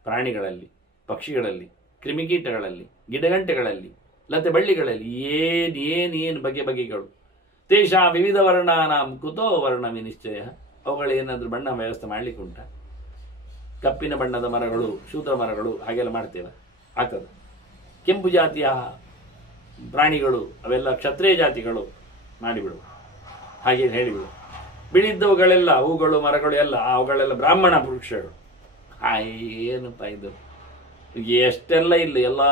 ಪ್ರಾಣಿಗಳಲ್ಲಿ, ಪಕ್ಷಿಗಳಲ್ಲಿ, ಕ್ರಿಮಿಕೀಟಗಳಲ್ಲಿ, ಗಿಡಗಂಟೆಗಳಲ್ಲಿ, ಲತೆ ಬಳ್ಳಿಗಳಲ್ಲಿ, ಏನು ಬಗೆ ಬಗೆಗಳು. ತೇಷಾ ವಿವಿಧ ವರ್ಣಾನಾಂ ಕುತೋ ವರ್ಣ ವಿನಿಶ್ಚಯ. ಅವುಗಳೇನಾದರೂ ಬಣ್ಣ ವ್ಯವಸ್ಥೆ ಮಾಡಲಿಕ್ಕೆ ಉಂಟ? ಕಪ್ಪಿನ ಬಣ್ಣದ ಮರಗಳು, ಶೂದ್ರ ಮರಗಳು ಹಾಗೆಲ್ಲ ಮಾಡ್ತೇವೆ, ಆಗ್ತದೆ. ಕೆಂಪು ಜಾತಿಯ ಪ್ರಾಣಿಗಳು ಅವೆಲ್ಲ ಕ್ಷತ್ರಿಯ ಜಾತಿಗಳು ಮಾಡಿಬಿಡು, ಹಾಗೆ ಹೇಳಿಬಿಡು. ಬಿಳಿದ್ದವುಗಳೆಲ್ಲ ಹೂಗಳು, ಮರಗಳು ಎಲ್ಲ ಅವುಗಳೆಲ್ಲ ಬ್ರಾಹ್ಮಣ ವೃಕ್ಷಗಳು. ಏನಪ್ಪ ಇದು? ಎಷ್ಟೆಲ್ಲ ಇಲ್ಲ, ಎಲ್ಲ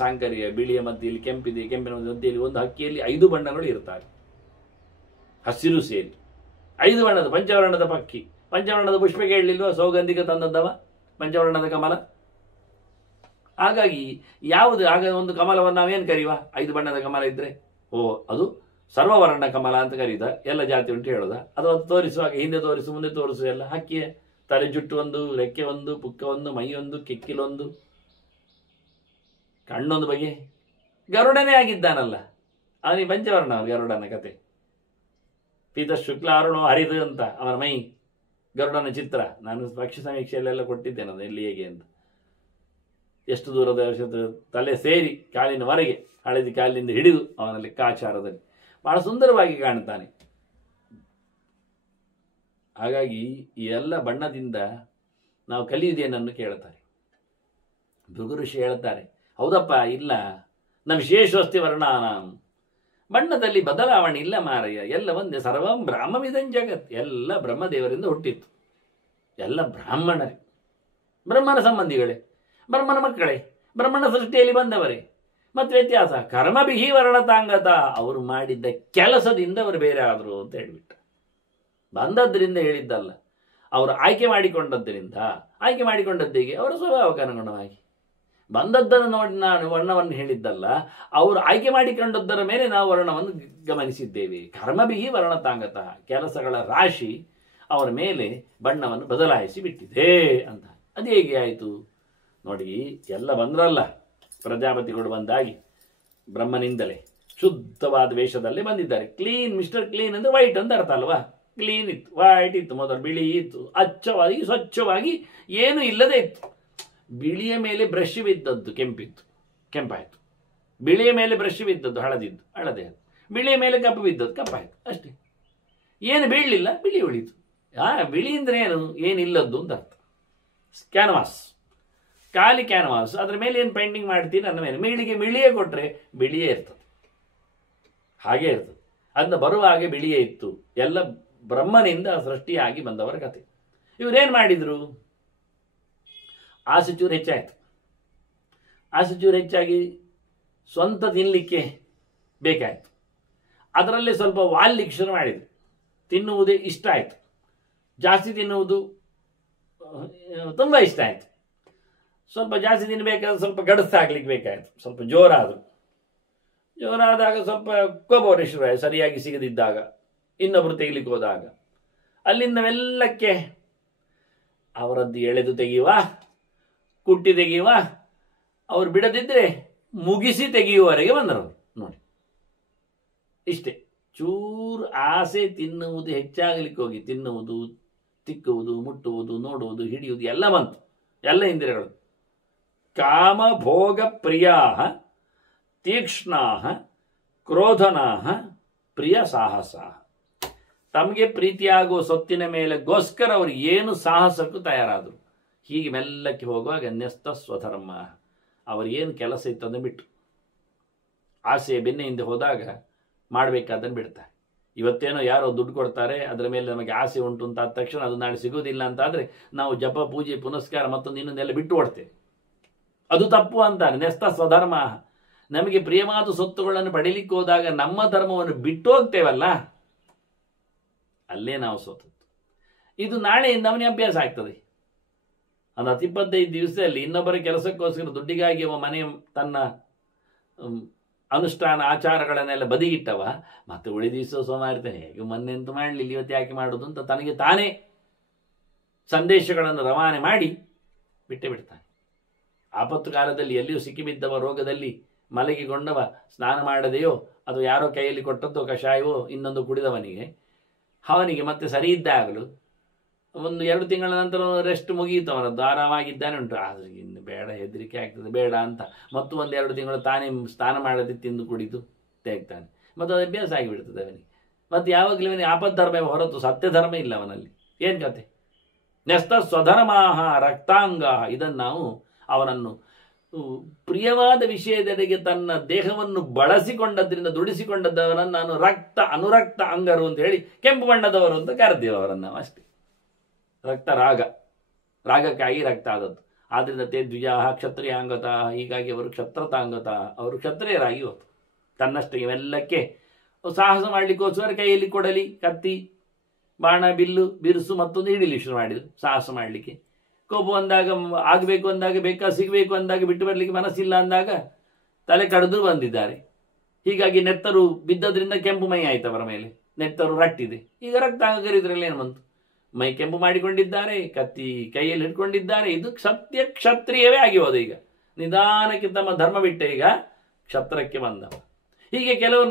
ಸಾಂಕರ್ಯ. ಬಿಳಿಯ ಮಧ್ಯೆಯಲ್ಲಿ ಕೆಂಪಿದೆ, ಕೆಂಪಿನ ಮಧ್ಯೆಯಲ್ಲಿ ಒಂದು ಹಕ್ಕಿಯಲ್ಲಿ 5 ಬಣ್ಣಗಳು ಇರ್ತಾರೆ, ಹಸಿರು ಸೇರಿ 5 ಬಣ್ಣದ ಪಂಚವರ್ಣದ ಪಕ್ಕಿ. ಪಂಚವರ್ಣದ ಪುಷ್ಪ ಕೇಳಲಿಲ್ವ? ಸೌಗಂಧಿಕ ತಂದದ್ದವ ಪಂಚವರ್ಣದ ಕಮಲ. ಹಾಗಾಗಿ ಯಾವುದು, ಆಗ ಒಂದು ಕಮಲವನ್ನು ನಾವೇನು ಕರೀವ? 5 ಬಣ್ಣದ ಕಮಲ ಇದ್ರೆ ಅದು ಸರ್ವವರ್ಣ ಕಮಲ ಅಂತ ಕರೀದ. ಎಲ್ಲ ಜಾತಿ ಉಂಟು ಹೇಳೋದ? ಅದು ತೋರಿಸುವಾಗ ಹಿಂದೆ ತೋರಿಸು, ಮುಂದೆ ತೋರಿಸು. ಎಲ್ಲ ಹಕ್ಕಿಯ ತಲೆ ಜುಟ್ಟು ಒಂದು, ರೆಕ್ಕೆ ಒಂದು, ಪುಕ್ಕ ಒಂದು, ಮೈ ಒಂದು, ಕೆಕ್ಕಿಲೊಂದು, ಕಣ್ಣೊಂದು ಬಗೆ. ಗರುಡನೇ ಆಗಿದ್ದಾನಲ್ಲ ಅವನಿಗೆ ಪಂಚವರ್ಣ, ಗರುಡನ ಕತೆ. ಪೀತ ಶುಕ್ಲಾರುಣೋ ಹರಿದು ಅಂತ ಅವನ ಮೈ, ಗರುಡನ ಚಿತ್ರ. ನಾನು ಪಕ್ಷಿ ಸಮೀಕ್ಷೆಯಲ್ಲೆಲ್ಲ ಕೊಟ್ಟಿದ್ದೇನೆ ಅದು ಎಲ್ಲಿ ಹೇಗೆ ಅಂತ. ಎಷ್ಟು ದೂರದ ತಲೆ ಸೇರಿ ಕಾಲಿನವರೆಗೆ, ಹಳದಿ ಕಾಲಿನಿಂದ ಹಿಡಿದು ಅವನ ಲೆಕ್ಕಾಚಾರದಲ್ಲಿ ಬಹಳ ಸುಂದರವಾಗಿ ಕಾಣುತ್ತಾನೆ. ಹಾಗಾಗಿ ಈ ಎಲ್ಲ ಬಣ್ಣದಿಂದ ನಾವು ಕಲಿಯುವುದೇನನ್ನು ಕೇಳುತ್ತಾರೆ. ಭೃಗು ಋಷಿ ಹೇಳ್ತಾರೆ, ಹೌದಪ್ಪ, ಇಲ್ಲ, ನ ವಿಶೇಷವಸ್ತಿ ವರ್ಣಾನ, ಬಣ್ಣದಲ್ಲಿ ಬದಲಾವಣೆ ಇಲ್ಲ ಮಾರಯ್ಯ, ಎಲ್ಲ ಒಂದೇ. ಸರ್ವಂ ಬ್ರಾಹ್ಮವಿದಂ ಜಗತ್, ಎಲ್ಲ ಬ್ರಹ್ಮದೇವರಿಂದ ಹುಟ್ಟಿತ್ತು, ಎಲ್ಲ ಬ್ರಾಹ್ಮಣರೇ, ಬ್ರಹ್ಮನ ಸಂಬಂಧಿಗಳೇ, ಬ್ರಹ್ಮನ ಮಕ್ಕಳೇ, ಬ್ರಹ್ಮನ ಸೃಷ್ಟಿಯಲ್ಲಿ ಬಂದವರೇ. ಮತ್ತೆ ವ್ಯತ್ಯಾಸ ಕರ್ಮಭಿಹಿ ವರ್ಣತಾಂಗತ, ಅವರು ಮಾಡಿದ್ದ ಕೆಲಸದಿಂದ ಅವರು ಬೇರೆ ಆದರು ಅಂತ ಹೇಳಿಬಿಟ್ಟು, ಬಂದದ್ರಿಂದ ಹೇಳಿದ್ದಲ್ಲ, ಅವರು ಆಯ್ಕೆ ಮಾಡಿಕೊಂಡದ್ದಿಗೆ ಅವರ ಸ್ವಭಾವಕ್ಕನುಗುಣವಾಗಿ ಬಂದದ್ದನ್ನು ನೋಡಿ ನಾನು ವರ್ಣವನ್ನು ಹೇಳಿದ್ದಲ್ಲ, ಅವರು ಆಯ್ಕೆ ಮಾಡಿಕೊಂಡದ್ದರ ಮೇಲೆ ನಾವು ವರ್ಣವನ್ನು ಗಮನಿಸಿದ್ದೇವೆ. ಕರ್ಮಭಿಹಿ ವರ್ಣತಾಂಗತ, ಕೆಲಸಗಳ ರಾಶಿ ಅವರ ಮೇಲೆ ಬಣ್ಣವನ್ನು ಬದಲಾಯಿಸಿ ಬಿಟ್ಟಿದೆ ಅಂತ. ಅದು ಹೇಗೆ ಆಯಿತು ನೋಡಿ, ಎಲ್ಲ ಬಂದ್ರಲ್ಲ, ಪ್ರಜಾಪತಿಗಳು ಬಂದಾಗಿ ಬ್ರಹ್ಮನಿಂದಲೇ ಶುದ್ಧವಾದ ವೇಷದಲ್ಲೇ ಬಂದಿದ್ದಾರೆ. ಕ್ಲೀನ್, ಮಿಸ್ಟರ್ ಕ್ಲೀನ್ ಅಂದರೆ ವೈಟ್ ಅಂತ ಅರ್ಥ ಅಲ್ವಾ? ಕ್ಲೀನ್ ಇತ್ತು, ವೈಟ್ ಇತ್ತು, ಮೊದಲು ಬಿಳಿ ಇತ್ತು, ಅಚ್ಚವಾಗಿ ಸ್ವಚ್ಛವಾಗಿ ಏನೂ ಇಲ್ಲದೆ ಇತ್ತು. ಬಿಳಿಯ ಮೇಲೆ ಬ್ರಷ್ ಬಿದ್ದದ್ದು ಕೆಂಪಾಯಿತು, ಬಿಳಿಯ ಮೇಲೆ ಬ್ರಷ್ ಬಿದ್ದದ್ದು ಹಳದೇ ಆಯಿತು, ಬಿಳಿಯ ಮೇಲೆ ಕಪ್ಪು ಬಿದ್ದದ್ದು ಕಪ್ಪಾಯಿತು, ಅಷ್ಟೇ. ಏನು ಬೀಳಲಿಲ್ಲ, ಬಿಳಿ ಉಳಿತು. ಬಿಳಿ ಅಂದರೆ ಏನಿಲ್ಲದ್ದು ಅಂತ ಅರ್ಥ. ಕ್ಯಾನ್ವಾಸ್, ಖಾಲಿ ಕ್ಯಾನ್ವಾಸ್, ಅದ್ರ ಮೇಲೆ ಏನು ಪೇಂಟಿಂಗ್ ಮಾಡ್ತೀನಿ ನನ್ನ ಮೇಲೆ, ಮಿಳಿಯೇ ಕೊಟ್ಟರೆ ಬಿಳಿಯೇ ಇರ್ತದೆ, ಹಾಗೇ ಇರ್ತದೆ. ಅದನ್ನ ಬರುವಾಗೆ ಬಿಳಿಯೇ ಇತ್ತು. ಎಲ್ಲ ಬ್ರಹ್ಮನಿಂದ ಸೃಷ್ಟಿಯಾಗಿ ಬಂದವರ ಕತೆ. ಇವರೇನು ಮಾಡಿದರು? ಆಸೆ ಚೂರು ಹೆಚ್ಚಾಗಿ ಸ್ವಂತ ತಿನ್ನಲಿಕ್ಕೆ ಬೇಕಾಯಿತು. ಅದರಲ್ಲಿ ಸ್ವಲ್ಪ ವಾಲ್ಲಿಕ್ಕೆ ಶುರು ಮಾಡಿದರು. ತಿನ್ನುವುದೇ ಇಷ್ಟ ಆಯಿತು, ಜಾಸ್ತಿ ತಿನ್ನುವುದು ತುಂಬ ಇಷ್ಟ ಆಯಿತು. ಸ್ವಲ್ಪ ಜಾಸ್ತಿ ತಿನ್ನಬೇಕಾದ್ರೆ ಸ್ವಲ್ಪ ಗಡಸಾಗ್ಲಿಕ್ಕೆ ಬೇಕಾಯಿತು, ಸ್ವಲ್ಪ ಜೋರಾದಾಗ ಸ್ವಲ್ಪ ಕೋಪವರೆ ಶುರು, ಸರಿಯಾಗಿ ಸಿಗದಿದ್ದಾಗ, ಇನ್ನೊಬ್ಬರು ತೆಗಿಲಿಕ್ಕೆ ಹೋದಾಗ, ಅಲ್ಲಿಂದವೆಲ್ಲಕ್ಕೆ ಅವರದ್ದು ಎಳೆದು ತೆಗೆಯುವ, ಕುಟ್ಟಿ ತೆಗೆಯುವ, ಅವ್ರು ಬಿಡದಿದ್ದರೆ ಮುಗಿಸಿ ತೆಗೆಯುವವರೆಗೆ ಬಂದರು ನೋಡಿ. ಇಷ್ಟೇ, ಚೂರು ಆಸೆ ತಿನ್ನುವುದು ಹೆಚ್ಚಾಗಲಿಕ್ಕೆ ಹೋಗಿ ತಿನ್ನುವುದು, ತಿಕ್ಕುವುದು, ಮುಟ್ಟುವುದು, ನೋಡುವುದು, ಹಿಡಿಯುವುದು ಎಲ್ಲ ಬಂತು, ಎಲ್ಲ ಇಂದ್ರಿಯಗಳು. ಕಾಮ ಭೋಗ ಪ್ರಿಯಾ ತೀಕ್ಷ್ಣಾ ಕ್ರೋಧನಾ ಪ್ರಿಯ ಸಾಹಸ. ತಮಗೆ ಪ್ರೀತಿಯಾಗುವ ಸೊತ್ತಿನ ಮೇಲೆಗೋಸ್ಕರ ಅವರು ಏನು ಸಾಹಸಕ್ಕೂ ತಯಾರಾದರು. ಹೀಗೆ ಮೆಲ್ಲಕ್ಕೆ ಹೋಗುವಾಗ ನ್ಯಸ್ತ ಸ್ವಧರ್ಮ, ಅವರೇನು ಕೆಲಸ ಇತ್ತು ಅದನ್ನು ಬಿಟ್ಟು, ಆಸೆಯ ಬೆನ್ನೆಯಿಂದ ಹೋದಾಗ ಮಾಡಬೇಕಾದನ್ನು ಬಿಡ್ತಾರೆ. ಇವತ್ತೇನೋ ಯಾರೋ ದುಡ್ಡು ಕೊಡ್ತಾರೆ, ಅದರ ಮೇಲೆ ನಮಗೆ ಆಸೆ ಉಂಟು ಅಂತ ಆದ ತಕ್ಷಣ ಅದು ನಾಳೆ ಸಿಗೋದಿಲ್ಲ ಅಂತಾದರೆ ನಾವು ಜಪ, ಪೂಜೆ, ಪುನಸ್ಕಾರ ಮತ್ತೊಂದು ಇನ್ನೊಂದೆಲ್ಲ ಬಿಟ್ಟು ಓಡ್ತೇವೆ. ಅದು ತಪ್ಪು ಅಂತಾನೆ. ನ್ಯಸ್ತ ಸ್ವಧರ್ಮ, ನಮಗೆ ಪ್ರಿಯವಾದ ಸೊತ್ತುಗಳನ್ನು ಪಡೀಲಿಕ್ಕೆ ಹೋದಾಗ ನಮ್ಮ ಧರ್ಮವನ್ನು ಬಿಟ್ಟು ಹೋಗ್ತೇವಲ್ಲ, ಅಲ್ಲೇ ನಾವು ಸೋತದ್ದು. ಇದು ನಾಳೆಯಿಂದ ಅವನಿಗೆ ಅಭ್ಯಾಸ ಆಗ್ತದೆ. ಒಂದು 10-25 ದಿವಸದಲ್ಲಿ ಇನ್ನೊಬ್ಬರ ಕೆಲಸಕ್ಕೋಸ್ಕರ ದುಡ್ಡಿಗಾಗಿ ಅವ ಮನೆ ತನ್ನ ಅನುಷ್ಠಾನ ಆಚಾರಗಳನ್ನೆಲ್ಲ ಬದಿಗಿಟ್ಟವ, ಮತ್ತೆ ಉಳಿದ ದಿವಸ ಸೋಮಾರಿತಾನೆ, ಹೇಗೆ ಮೊನ್ನೆ ಅಂತೂ ಮಾಡಲಿಲ್ಲ, ಇವತ್ತು ಯಾಕೆ ಮಾಡೋದು ಅಂತ ತನಗೆ ತಾನೇ ಸಂದೇಶಗಳನ್ನು ರವಾನೆ ಮಾಡಿ ಬಿಟ್ಟೇ ಬಿಡ್ತಾನೆ. ಆಪತ್ತು ಕಾಲದಲ್ಲಿ ಎಲ್ಲಿಯೂ ಸಿಕ್ಕಿಬಿದ್ದವ, ರೋಗದಲ್ಲಿ ಮಲಗಿಕೊಂಡವ, ಸ್ನಾನ ಮಾಡದೆಯೋ ಅಥವಾ ಯಾರೋ ಕೈಯಲ್ಲಿ ಕೊಟ್ಟದ್ದೋ ಕಷಾಯವೋ ಇನ್ನೊಂದು ಕುಡಿದವನಿಗೆ, ಅವನಿಗೆ ಮತ್ತೆ ಸರಿ ಇದ್ದಾಗಲೂ 1-2 ತಿಂಗಳ ನಂತರ ರೆಸ್ಟ್ ಮುಗಿಯಿತು, ಅವನದ್ದು ಆರಾಮಾಗಿದ್ದಾನೆ ಉಂಟು. ಆದರೆ ಇನ್ನು ಬೇಡ, ಹೆದರಿಕೆ ಆಗ್ತದೆ, ಬೇಡ ಅಂತ ಮತ್ತು 1-2 ತಿಂಗಳು ತಾನೇ ಸ್ನಾನ ಮಾಡದೆ ತಿಂದು ಕುಡಿದು ತೆಗ್ತಾನೆ. ಮತ್ತು ಅದು ಅಭ್ಯಾಸ ಆಗಿಬಿಡ್ತದೆ ಅವನಿಗೆ. ಮತ್ತು ಯಾವಾಗಲೂ ಅವನಿಗೆ ಆಪದ್ಧರ್ಮ ಹೊರತು ಸತ್ಯ ಧರ್ಮ ಇಲ್ಲ ಅವನಲ್ಲಿ. ಏನು ಕತೆ? ನ್ಯಸ್ತ ಸ್ವಧರ್ಮಾಹ ರಕ್ತಾಂಗ. ಇದನ್ನು ನಾವು ಅವನನ್ನು ಪ್ರಿಯವಾದ ವಿಷಯದೆಡೆಗೆ ತನ್ನ ದೇಹವನ್ನು ಬಳಸಿಕೊಂಡದ್ರಿಂದ ದುಡಿಸಿಕೊಂಡದ್ದವರನ್ನು ನಾನು ಅನುರಕ್ತ ಅಂಗರು ಅಂತ ಹೇಳಿ ಕೆಂಪು ಬಣ್ಣದವರು ಅಂತ ಕರೆದೇವು ಅವರನ್ನು ನಾವು, ಅಷ್ಟೇ. ರಕ್ತ ರಾಗಕ್ಕಾಗಿ ರಕ್ತ ಆದದ್ದು. ಆದ್ದರಿಂದ ತೇ ದ್ವಿಜಾಹ ಕ್ಷತ್ರಿಯಾಂಗತ, ಹೀಗಾಗಿ ಅವರು ಕ್ಷತ್ರತಾಂಗತ, ಅವರು ಕ್ಷತ್ರಿಯರಾಗಿ ಹೋತು. ತನ್ನಷ್ಟೇ ಇವೆಲ್ಲಕ್ಕೆ ಸಾಹಸ ಮಾಡಲಿಕ್ಕೋಸ್ಕರ ಕೈಯಲ್ಲಿ ಕೊಡಲಿ, ಕತ್ತಿ, ಬಾಣ, ಬಿಲ್ಲು, ಬಿರುಸು ಮತ್ತೊಂದು ಹಿಡಿಲಿ ಶುರು ಮಾಡಿದರು ಸಾಹಸ ಮಾಡಲಿಕ್ಕೆ. ಕೋಪ ಅಂದಾಗ, ಆಗಬೇಕು ಅಂದಾಗ, ಸಿಗಬೇಕು ಅಂದಾಗ, ಬಿಟ್ಟು ಬರಲಿಕ್ಕೆ ಮನಸ್ಸಿಲ್ಲ ಅಂದಾಗ ತಲೆ ಕಡಿದು ಬಂದಿದ್ದಾರೆ. ಹೀಗಾಗಿ ನೆತ್ತರು ಬಿದ್ದದ್ರಿಂದ ಕೆಂಪು ಮೈ ಆಯ್ತು ಅವರ ಮೇಲೆ, ನೆತ್ತರು ರಟ್ಟಿದೆ. ಈಗ ರಕ್ತಾಂಗ ಕರೀದ್ರಲ್ಲಿ ಏನು ಬಂತು? ಮೈ ಕೆಂಪು ಮಾಡಿಕೊಂಡಿದ್ದಾರೆ, ಕತ್ತಿ ಕೈಯಲ್ಲಿ ಹಿಡ್ಕೊಂಡಿದ್ದಾರೆ. ಇದು ಸತ್ಯ ಕ್ಷತ್ರಿಯವೇ ಆಗಿ ಹೋದ. ಈಗ ನಿಧಾನಕ್ಕೆ ತಮ್ಮ ಧರ್ಮ ಬಿಟ್ಟ ಈಗ ಕ್ಷತ್ರಕ್ಕೆ ಬಂದವ. ಹೀಗೆ ಕೆಲವರು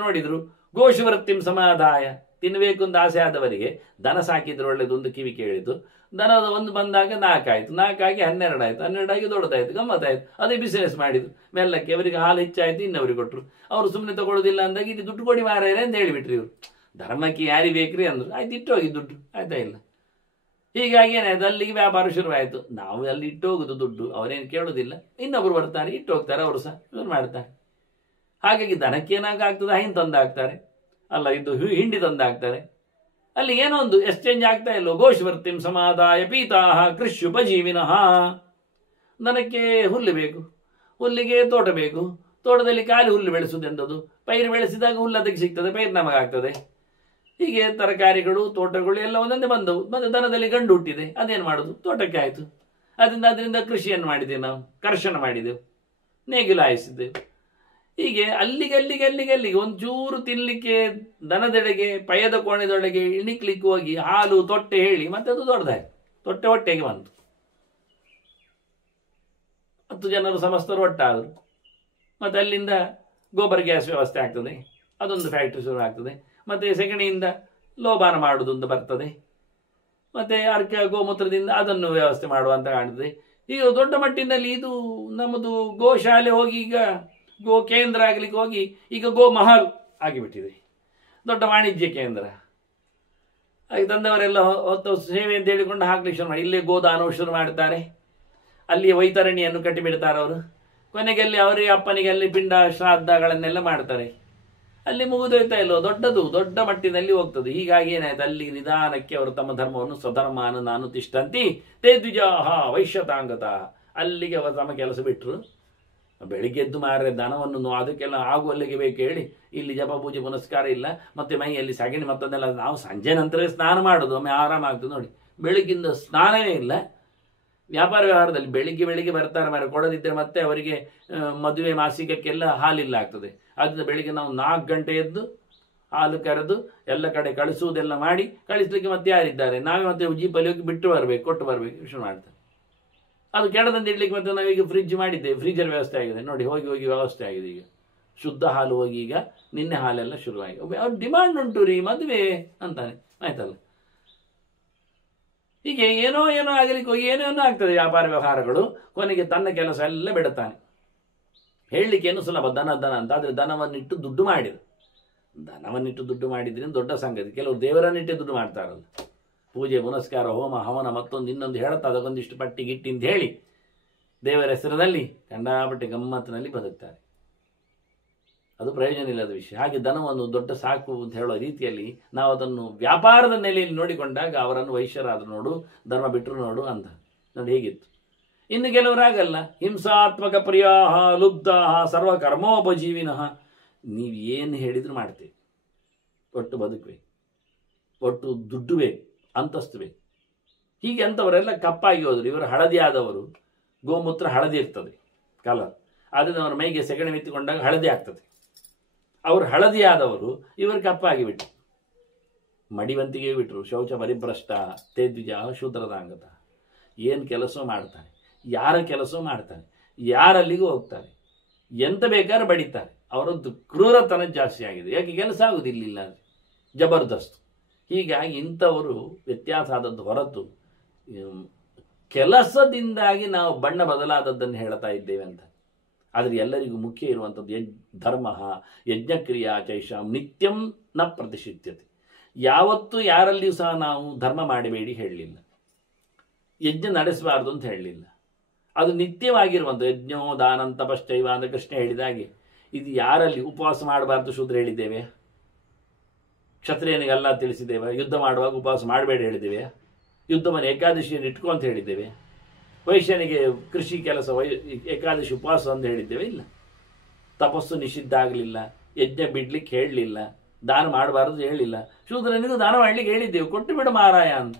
ನೋಡಿದ್ರು ಗೋಶುವೃತ್ತಿಂ ಸಮಾದಾಯ ತಿನ್ನಬೇಕು ಅಂತ ಆಸೆ ಆದವರಿಗೆ ದನ ಸಾಕಿದ್ರೆ ಒಳ್ಳೇದು ಒಂದು ಕಿವಿ ಕೇಳಿತು. ದನದ ಒಂದು ಬಂದಾಗ 4 ಆಯ್ತು, 4 ಆಗಿ 12 ಆಯ್ತು, 12 ಆಗಿ ದೊಡ್ಡದಾಯ್ತು, ಗಮ್ಮತ್ತಾಯ್ತು. ಅದೇ ಬಿಸಿನೆಸ್ ಮಾಡಿದ್ರು. ಮೆಲ್ಲಕ್ಕೆ ಅವರಿಗೆ ಹಾಲು ಹೆಚ್ಚಾಯ್ತು, ಇನ್ನವರಿಗೆ ಕೊಟ್ಟರು. ಅವರು ಸುಮ್ಮನೆ ತಗೊಳ್ಳೋದಿಲ್ಲ ಅಂದಾಗ ಇದು ದುಡ್ಡು ಕೊಡಿ ಮಾರಾಯರೆ ಅಂತ ಹೇಳಿಬಿಟ್ರಿ ಇವರು. ಧರ್ಮಕ್ಕೆ ಯಾರಿಗೆ ಬೇಕ್ರಿ ಅಂದ್ರು. ಆಯ್ತು, ಇಟ್ಟು ಹೋಗಿ ದುಡ್ಡು, ಆಯ್ತಾ ಇಲ್ಲ. ಹೀಗಾಗಿ ಏನಾಯ್ತು, ಅಲ್ಲಿಗೆ ವ್ಯಾಪಾರ ಶುರುವಾಯಿತು. ನಾವು ಅಲ್ಲಿ ಇಟ್ಟು ಹೋಗುದು ದುಡ್ಡು, ಅವರೇನು ಕೇಳೋದಿಲ್ಲ. ಇನ್ನೊಬ್ರು ಬರ್ತಾರೆ, ಇಟ್ಟು ಹೋಗ್ತಾರೆ, ಅವರು ಸಹ ಶುರು ಮಾಡ್ತಾರೆ. ಹಾಗಾಗಿ ದನಕ್ಕೇನಾಗ್ತದೆ, ಹೈನ್ ತಂದಾಕ್ತಾರೆ, ಅಲ್ಲ ಇದು ಹಿಂಡಿ ತಂದಾಕ್ತಾರೆ. ಅಲ್ಲಿ ಏನೋ ಒಂದು ಎಕ್ಸ್ಚೇಂಜ್ ಆಗ್ತಾ ಇಲ್ಲೋ. ಗೋಶ್ವರ್ತಿಂ ಸಮಾದಾಯ ಪೀತಾಹ ಕೃಷ್ಯುಪಜೀವಿನಃ. ದನಕ್ಕೆ ಹುಲ್ಲು ಬೇಕು, ಹುಲ್ಲಿಗೆ ತೋಟ ಬೇಕು, ತೋಟದಲ್ಲಿ ಖಾಲಿ ಹುಲ್ಲು ಬೆಳೆಸುವುದೆಂದದು. ಪೈರು ಬೆಳೆಸಿದಾಗ ಹುಲ್ಲು ಅದಕ್ಕೆ ಸಿಗ್ತದೆ, ಪೈರು ನಮಗಾಗ್ತದೆ. ಹೀಗೆ ತರಕಾರಿಗಳು ತೋಟಗಳು ಎಲ್ಲ ಒಂದೊಂದೇ ಬಂದವು. ಮತ್ತೆ ದನದಲ್ಲಿ ಗಂಡು ಹುಟ್ಟಿದೆ, ಅದೇನು ಮಾಡೋದು, ತೋಟಕ್ಕೆ ಆಯಿತು. ಅದರಿಂದ ಕೃಷಿಯನ್ನು ಮಾಡಿದೆವು, ನಾವು ಕರ್ಷಣ ಮಾಡಿದೆವು, ನೇಗಿಲು ಹಾಯಿಸಿದ್ದೆವು. ಹೀಗೆ ಅಲ್ಲಿಗೆ ಒಂಚೂರು ತಿನ್ನಲಿಕ್ಕೆ ದನದೆಡೆಗೆ ಪಯದ ಕೋಣೆದೊಳಗೆ ಇಣಿಕ್ಲಿಕ್ಕೆ ಹೋಗಿ ಹಾಲು ತೊಟ್ಟೆ ಹೇಳಿ ಮತ್ತೆ ಅದು ದೊಡ್ಡದಾಯ್ತು. ತೊಟ್ಟೆ ಹೊಟ್ಟೆಗೆ ಬಂತು. 10 ಜನರು ಸಮಸ್ತರು ಒಟ್ಟಾದರು. ಮತ್ತೆ ಅಲ್ಲಿಂದ ಗೋಬರ್ ಗ್ಯಾಸ್ ವ್ಯವಸ್ಥೆ ಆಗ್ತದೆ, ಅದೊಂದು ಫ್ಯಾಕ್ಟ್ರಿ ಶುರು ಆಗ್ತದೆ. ಮತ್ತೆ ಸೆಗಣಿಯಿಂದ ಲೋಬಾನ ಮಾಡುವುದೊಂದು ಬರ್ತದೆ. ಮತ್ತೆ ಅರ್ಕ ಗೋಮೂತ್ರದಿಂದ ಅದನ್ನು ವ್ಯವಸ್ಥೆ ಮಾಡುವಂತ ಕಾಣ್ತದೆ. ಈಗ ದೊಡ್ಡ ಮಟ್ಟಿನಲ್ಲಿ ಇದು ನಮ್ಮದು ಗೋಶಾಲೆ ಹೋಗಿ ಈಗ ಗೋ ಕೇಂದ್ರ ಆಗ್ಲಿಕ್ಕೆ ಹೋಗಿ ಈಗ ಗೋ ಮಹಲ್ ಆಗಿಬಿಟ್ಟಿದೆ, ದೊಡ್ಡ ವಾಣಿಜ್ಯ ಕೇಂದ್ರ. ಹಾಗೆ ತಂದವರೆಲ್ಲ ಹೊತ್ತು ಸೇವೆ ಅಂತ ಹೇಳಿಕೊಂಡು ಹಾಕ್ಲಿಕ್ಕೆ ಶುರು ಮಾಡಿ ಇಲ್ಲೇ ಗೋದಾನವು ಶುರು ಮಾಡ್ತಾರೆ. ಅಲ್ಲಿಯ ವೈತರಣಿಯನ್ನು ಕಟ್ಟಿಬಿಡ್ತಾರೆ ಅವರು. ಕೊನೆಗೆ ಅಲ್ಲಿ ಅವರಿಗೆ ಅಪ್ಪನಿಗೆ ಅಲ್ಲಿ ಪಿಂಡ ಶ್ರಾದ್ದಗಳನ್ನೆಲ್ಲ ಮಾಡ್ತಾರೆ. ಅಲ್ಲಿ ಮುಗಿದೋಯ್ತಾ ಇಲ್ಲೋ, ದೊಡ್ಡ ಮಟ್ಟಿನಲ್ಲಿ ಹೋಗ್ತದೆ. ಹೀಗಾಗಿ ಏನಾಯ್ತು, ಅಲ್ಲಿ ನಿಧಾನಕ್ಕೆ ಅವರು ತಮ್ಮ ಧರ್ಮವನ್ನು ಸ್ವಧರ್ಮಾನ ನಾನು ತಿಷ್ಟಂತಿ ತೇ ದ್ವಿಜಾಹ ವೈಶ್ಯತಾಂಗತ. ಅಲ್ಲಿಗೆ ಅವರು ತಮ್ಮ ಕೆಲಸ ಬಿಟ್ಟರು. ಬೆಳಿಗ್ಗೆ ಎದ್ದು ಮಾರ್ರೆ ದನವನ್ನು ಅದಕ್ಕೆಲ್ಲ ಆಗುವಲ್ಲಿಗೆ ಬೇಕು ಹೇಳಿ ಇಲ್ಲಿ ಜಪ ಪೂಜೆ ಪುನಸ್ಕಾರ ಇಲ್ಲ. ಮತ್ತೆ ಮೈಯಲ್ಲಿ ಸಗಣಿ ಮತ್ತೊಂದೆಲ್ಲ ನಾವು ಸಂಜೆ ನಂತರ ಸ್ನಾನ ಮಾಡೋದು, ಒಮ್ಮೆ ಆರಾಮಾಗ್ತದೆ ನೋಡಿ. ಬೆಳಿಗ್ಗಿಂದ ಸ್ನಾನವೇ ಇಲ್ಲ. ವ್ಯಾಪಾರ ವ್ಯವಹಾರದಲ್ಲಿ ಬೆಳಿಗ್ಗೆ ಬರ್ತಾರೆ ಮಾರೆ, ಕೊಡದಿದ್ದರೆ ಮತ್ತೆ ಅವರಿಗೆ ಮದುವೆ ಮಾಸಿಕಕ್ಕೆಲ್ಲ ಹಾಲಿಲ್ಲ ಆಗ್ತದೆ. ಅದರಿಂದ ಬೆಳಿಗ್ಗೆ ನಾವು 4 ಗಂಟೆ ಎದ್ದು ಹಾಲು ಕರೆದು ಎಲ್ಲ ಕಡೆ ಕಳಿಸುವುದೆಲ್ಲ ಮಾಡಿ ಕಳಿಸ್ಲಿಕ್ಕೆ ಮತ್ತೆ ಯಾರಿದ್ದಾರೆ, ನಾವೇ ಮತ್ತೆ ಜೀಪಲ್ಲಿ ಹೋಗಿ ಬಿಟ್ಟು ಬರಬೇಕು, ಕೊಟ್ಟು ಬರಬೇಕು, ಶುರು ಮಾಡ್ತಾರೆ. ಅದು ಕೆಡದಂತ ಇಡ್ಲಿಕ್ಕೆ ಮತ್ತೆ ನಾವೀಗ ಫ್ರಿಜ್ ಮಾಡಿದ್ದೇವೆ, ಫ್ರೀಜರ್ ವ್ಯವಸ್ಥೆ ಆಗಿದೆ ನೋಡಿ, ಹೋಗಿ ವ್ಯವಸ್ಥೆ ಆಗಿದೆ. ಈಗ ಶುದ್ಧ ಹಾಲು ಹೋಗಿ ಈಗ ನಿನ್ನೆ ಹಾಲೆಲ್ಲ ಶುರುವಾಗಿ ಅವ್ರ ಡಿಮಾಂಡ್ ಉಂಟು ರೀ ಮದುವೆ ಅಂತಾನೆ, ಆಯ್ತಲ್ಲ. ಹೀಗೆ ಏನೋ ಆಗಲಿಕ್ಕೆ ಹೋಗಿ ಏನೇನೋ ಆಗ್ತದೆ ವ್ಯಾಪಾರ ವ್ಯವಹಾರಗಳು. ಕೊನೆಗೆ ತನ್ನ ಕೆಲಸ ಎಲ್ಲ ಬಿಡುತ್ತಾನೆ. ಹೇಳಲಿಕ್ಕೆ ಏನು ಸುಲಭ, ದನ ಅಂತ. ಆದರೆ ದನವನ್ನಿಟ್ಟು ದುಡ್ಡು ಮಾಡಿದ್ರೆ ದೊಡ್ಡ ಸಂಗತಿ. ಕೆಲವರು ದೇವರನ್ನಿಟ್ಟೆ ದುಡ್ಡು ಮಾಡ್ತಾರಲ್ಲ, ಪೂಜೆ ಪುನಸ್ಕಾರ ಹೋಮ ಹವನ ಮತ್ತೊಂದು ಇನ್ನೊಂದು ಹೇಳ್ತಾ ಅದಕ್ಕೊಂದಿಷ್ಟು ಪಟ್ಟಿ ಗಿಟ್ಟಿ ಅಂತ ಹೇಳಿ ದೇವರ ಹೆಸರಿನಲ್ಲಿ ಕಂಡಾಪಟ್ಟೆ ಗಮ್ಮತ್ತಿನಲ್ಲಿ ಬದುಕ್ತಾರೆ. ಅದು ಪ್ರಯೋಜನ ಇಲ್ಲದ ವಿಷಯ. ಹಾಗೆ ದನವನ್ನು ದೊಡ್ಡ ಸಾಕು ಅಂತ ಹೇಳೋ ರೀತಿಯಲ್ಲಿ ನಾವು ಅದನ್ನು ವ್ಯಾಪಾರದ ನೆಲೆಯಲ್ಲಿ ನೋಡಿಕೊಂಡಾಗ ಅವರನ್ನು ವೈಶ್ಯರಾದ್ರು ನೋಡು, ಧರ್ಮ ಬಿಟ್ಟರು ನೋಡು ಅಂತ ನೋಡಿ ಹೇಗಿತ್ತು. ಇನ್ನು ಕೆಲವರಾಗಲ್ಲ, ಹಿಂಸಾತ್ಮಕ ಪ್ರಿಯಾಹ ಲುಬ್ಧಾಹ ಸರ್ವ ಕರ್ಮೋಪಜೀವಿನಃ. ನೀವು ಏನು ಹೇಳಿದ್ರು ಮಾಡ್ತೀವಿ, ಒಟ್ಟು ಬದುಕಬೇಕು, ಒಟ್ಟು ದುಡ್ಡು ಬೇಕು, ಅಂತಸ್ತು ಬೇಕು. ಹೀಗೆ ಅಂಥವರೆಲ್ಲ ಕಪ್ಪಾಗಿ ಹೋದರು. ಇವರು ಹಳದಿ ಆದವರು, ಗೋಮೂತ್ರ ಹಳದಿ ಇರ್ತದೆ ಕಲರ್, ಆದ್ದರಿಂದ ಅವರ ಮೈಗೆ ಸೆಗಣಿ ಮೆತ್ತಿಕೊಂಡಾಗ ಹಳದಿ ಆಗ್ತದೆ. ಅವರು ಹಳದಿ ಆದವರು, ಇವರು ಕಪ್ಪಾಗಿ ಬಿಟ್ಟರು, ಮಡಿವಂತಿಗೆ ಬಿಟ್ಟರು. ಶೌಚ ಪರಿಭ್ರಷ್ಟ ತೇದ್ವಿಜ ಶೂದ್ರದಾಂಗತ. ಏನು ಕೆಲಸ ಮಾಡ್ತಾನೆ, ಯಾರ ಕೆಲಸ ಮಾಡ್ತಾನೆ, ಯಾರಲ್ಲಿಗೂ ಹೋಗ್ತಾರೆ, ಎಂತ ಬೇಕಾದ್ರೆ ಬಡಿತಾರೆ. ಅವರದ್ದು ಕ್ರೂರತನ ಜಾಸ್ತಿ ಆಗಿದೆ. ಯಾಕೆ ಕೆಲಸ ಆಗುವುದಿಲ್ಲ, ಜಬರ್ದಸ್ತ್. ಹೀಗಾಗಿ ಇಂಥವರು ವ್ಯತ್ಯಾಸ ಆದದ್ದು ಹೊರತು ಕೆಲಸದಿಂದಾಗಿ ನಾವು ಬಣ್ಣ ಬದಲಾದದ್ದನ್ನು ಹೇಳ್ತಾ ಇದ್ದೇವೆ ಅಂತ. ಆದರೆ ಎಲ್ಲರಿಗೂ ಮುಖ್ಯ ಇರುವಂಥದ್ದು ಧರ್ಮ ಯಜ್ಞಕ್ರಿಯಾ ಚೈಷಾಂ ನಿತ್ಯಂ ನ ಪ್ರತಿಷ್ಠಿತ್ಯತೆ. ಯಾವತ್ತೂ ಯಾರಲ್ಲಿಯೂ ಸಹ ನಾವು ಧರ್ಮ ಮಾಡಬೇಡಿ ಹೇಳಲಿಲ್ಲ, ಯಜ್ಞ ನಡೆಸಬಾರ್ದು ಅಂತ ಹೇಳಲಿಲ್ಲ. ಅದು ನಿತ್ಯವಾಗಿರುವಂಥ ಯಜ್ಞೋ ದಾನಂತ ಪಶ್ಚೈವ ಅಂತ ಕೃಷ್ಣ ಹೇಳಿದಾಗೆ. ಇದು ಯಾರಲ್ಲಿ ಉಪವಾಸ ಮಾಡಬಾರ್ದು ಶೂದ್ರ ಹೇಳಿದ್ದೇವೆ, ಕ್ಷತ್ರಿಯನಿಗೆಲ್ಲ ತಿಳಿಸಿದ್ದೇವೆ. ಯುದ್ಧ ಮಾಡುವಾಗ ಉಪವಾಸ ಮಾಡಬೇಡಿ ಹೇಳಿದ್ದೇವೆ, ಯುದ್ಧವನ್ನು ಏಕಾದಶಿಯನ್ನು ಇಟ್ಕೊ ಅಂತ ಹೇಳಿದ್ದೇವೆ. ವೈಶ್ಯನಿಗೆ ಕೃಷಿ ಕೆಲಸ ಏಕಾದಶಿ ಉಪವಾಸ ಅಂತ ಹೇಳಿದ್ದೇವೆ, ಇಲ್ಲ. ತಪಸ್ಸು ನಿಷಿದ್ಧ ಆಗಲಿಲ್ಲ, ಯಜ್ಞ ಬಿಡ್ಲಿಕ್ಕೆ ಹೇಳಲಿಲ್ಲ, ದಾನ ಮಾಡಬಾರದು ಹೇಳಿಲ್ಲ. ಶೂದ್ರನಿಗೂ ದಾನ ಮಾಡಲಿಕ್ಕೆ ಹೇಳಿದ್ದೇವೆ, ಕೊಟ್ಟು ಬಿಡು ಮಾರಾಯ ಅಂತ.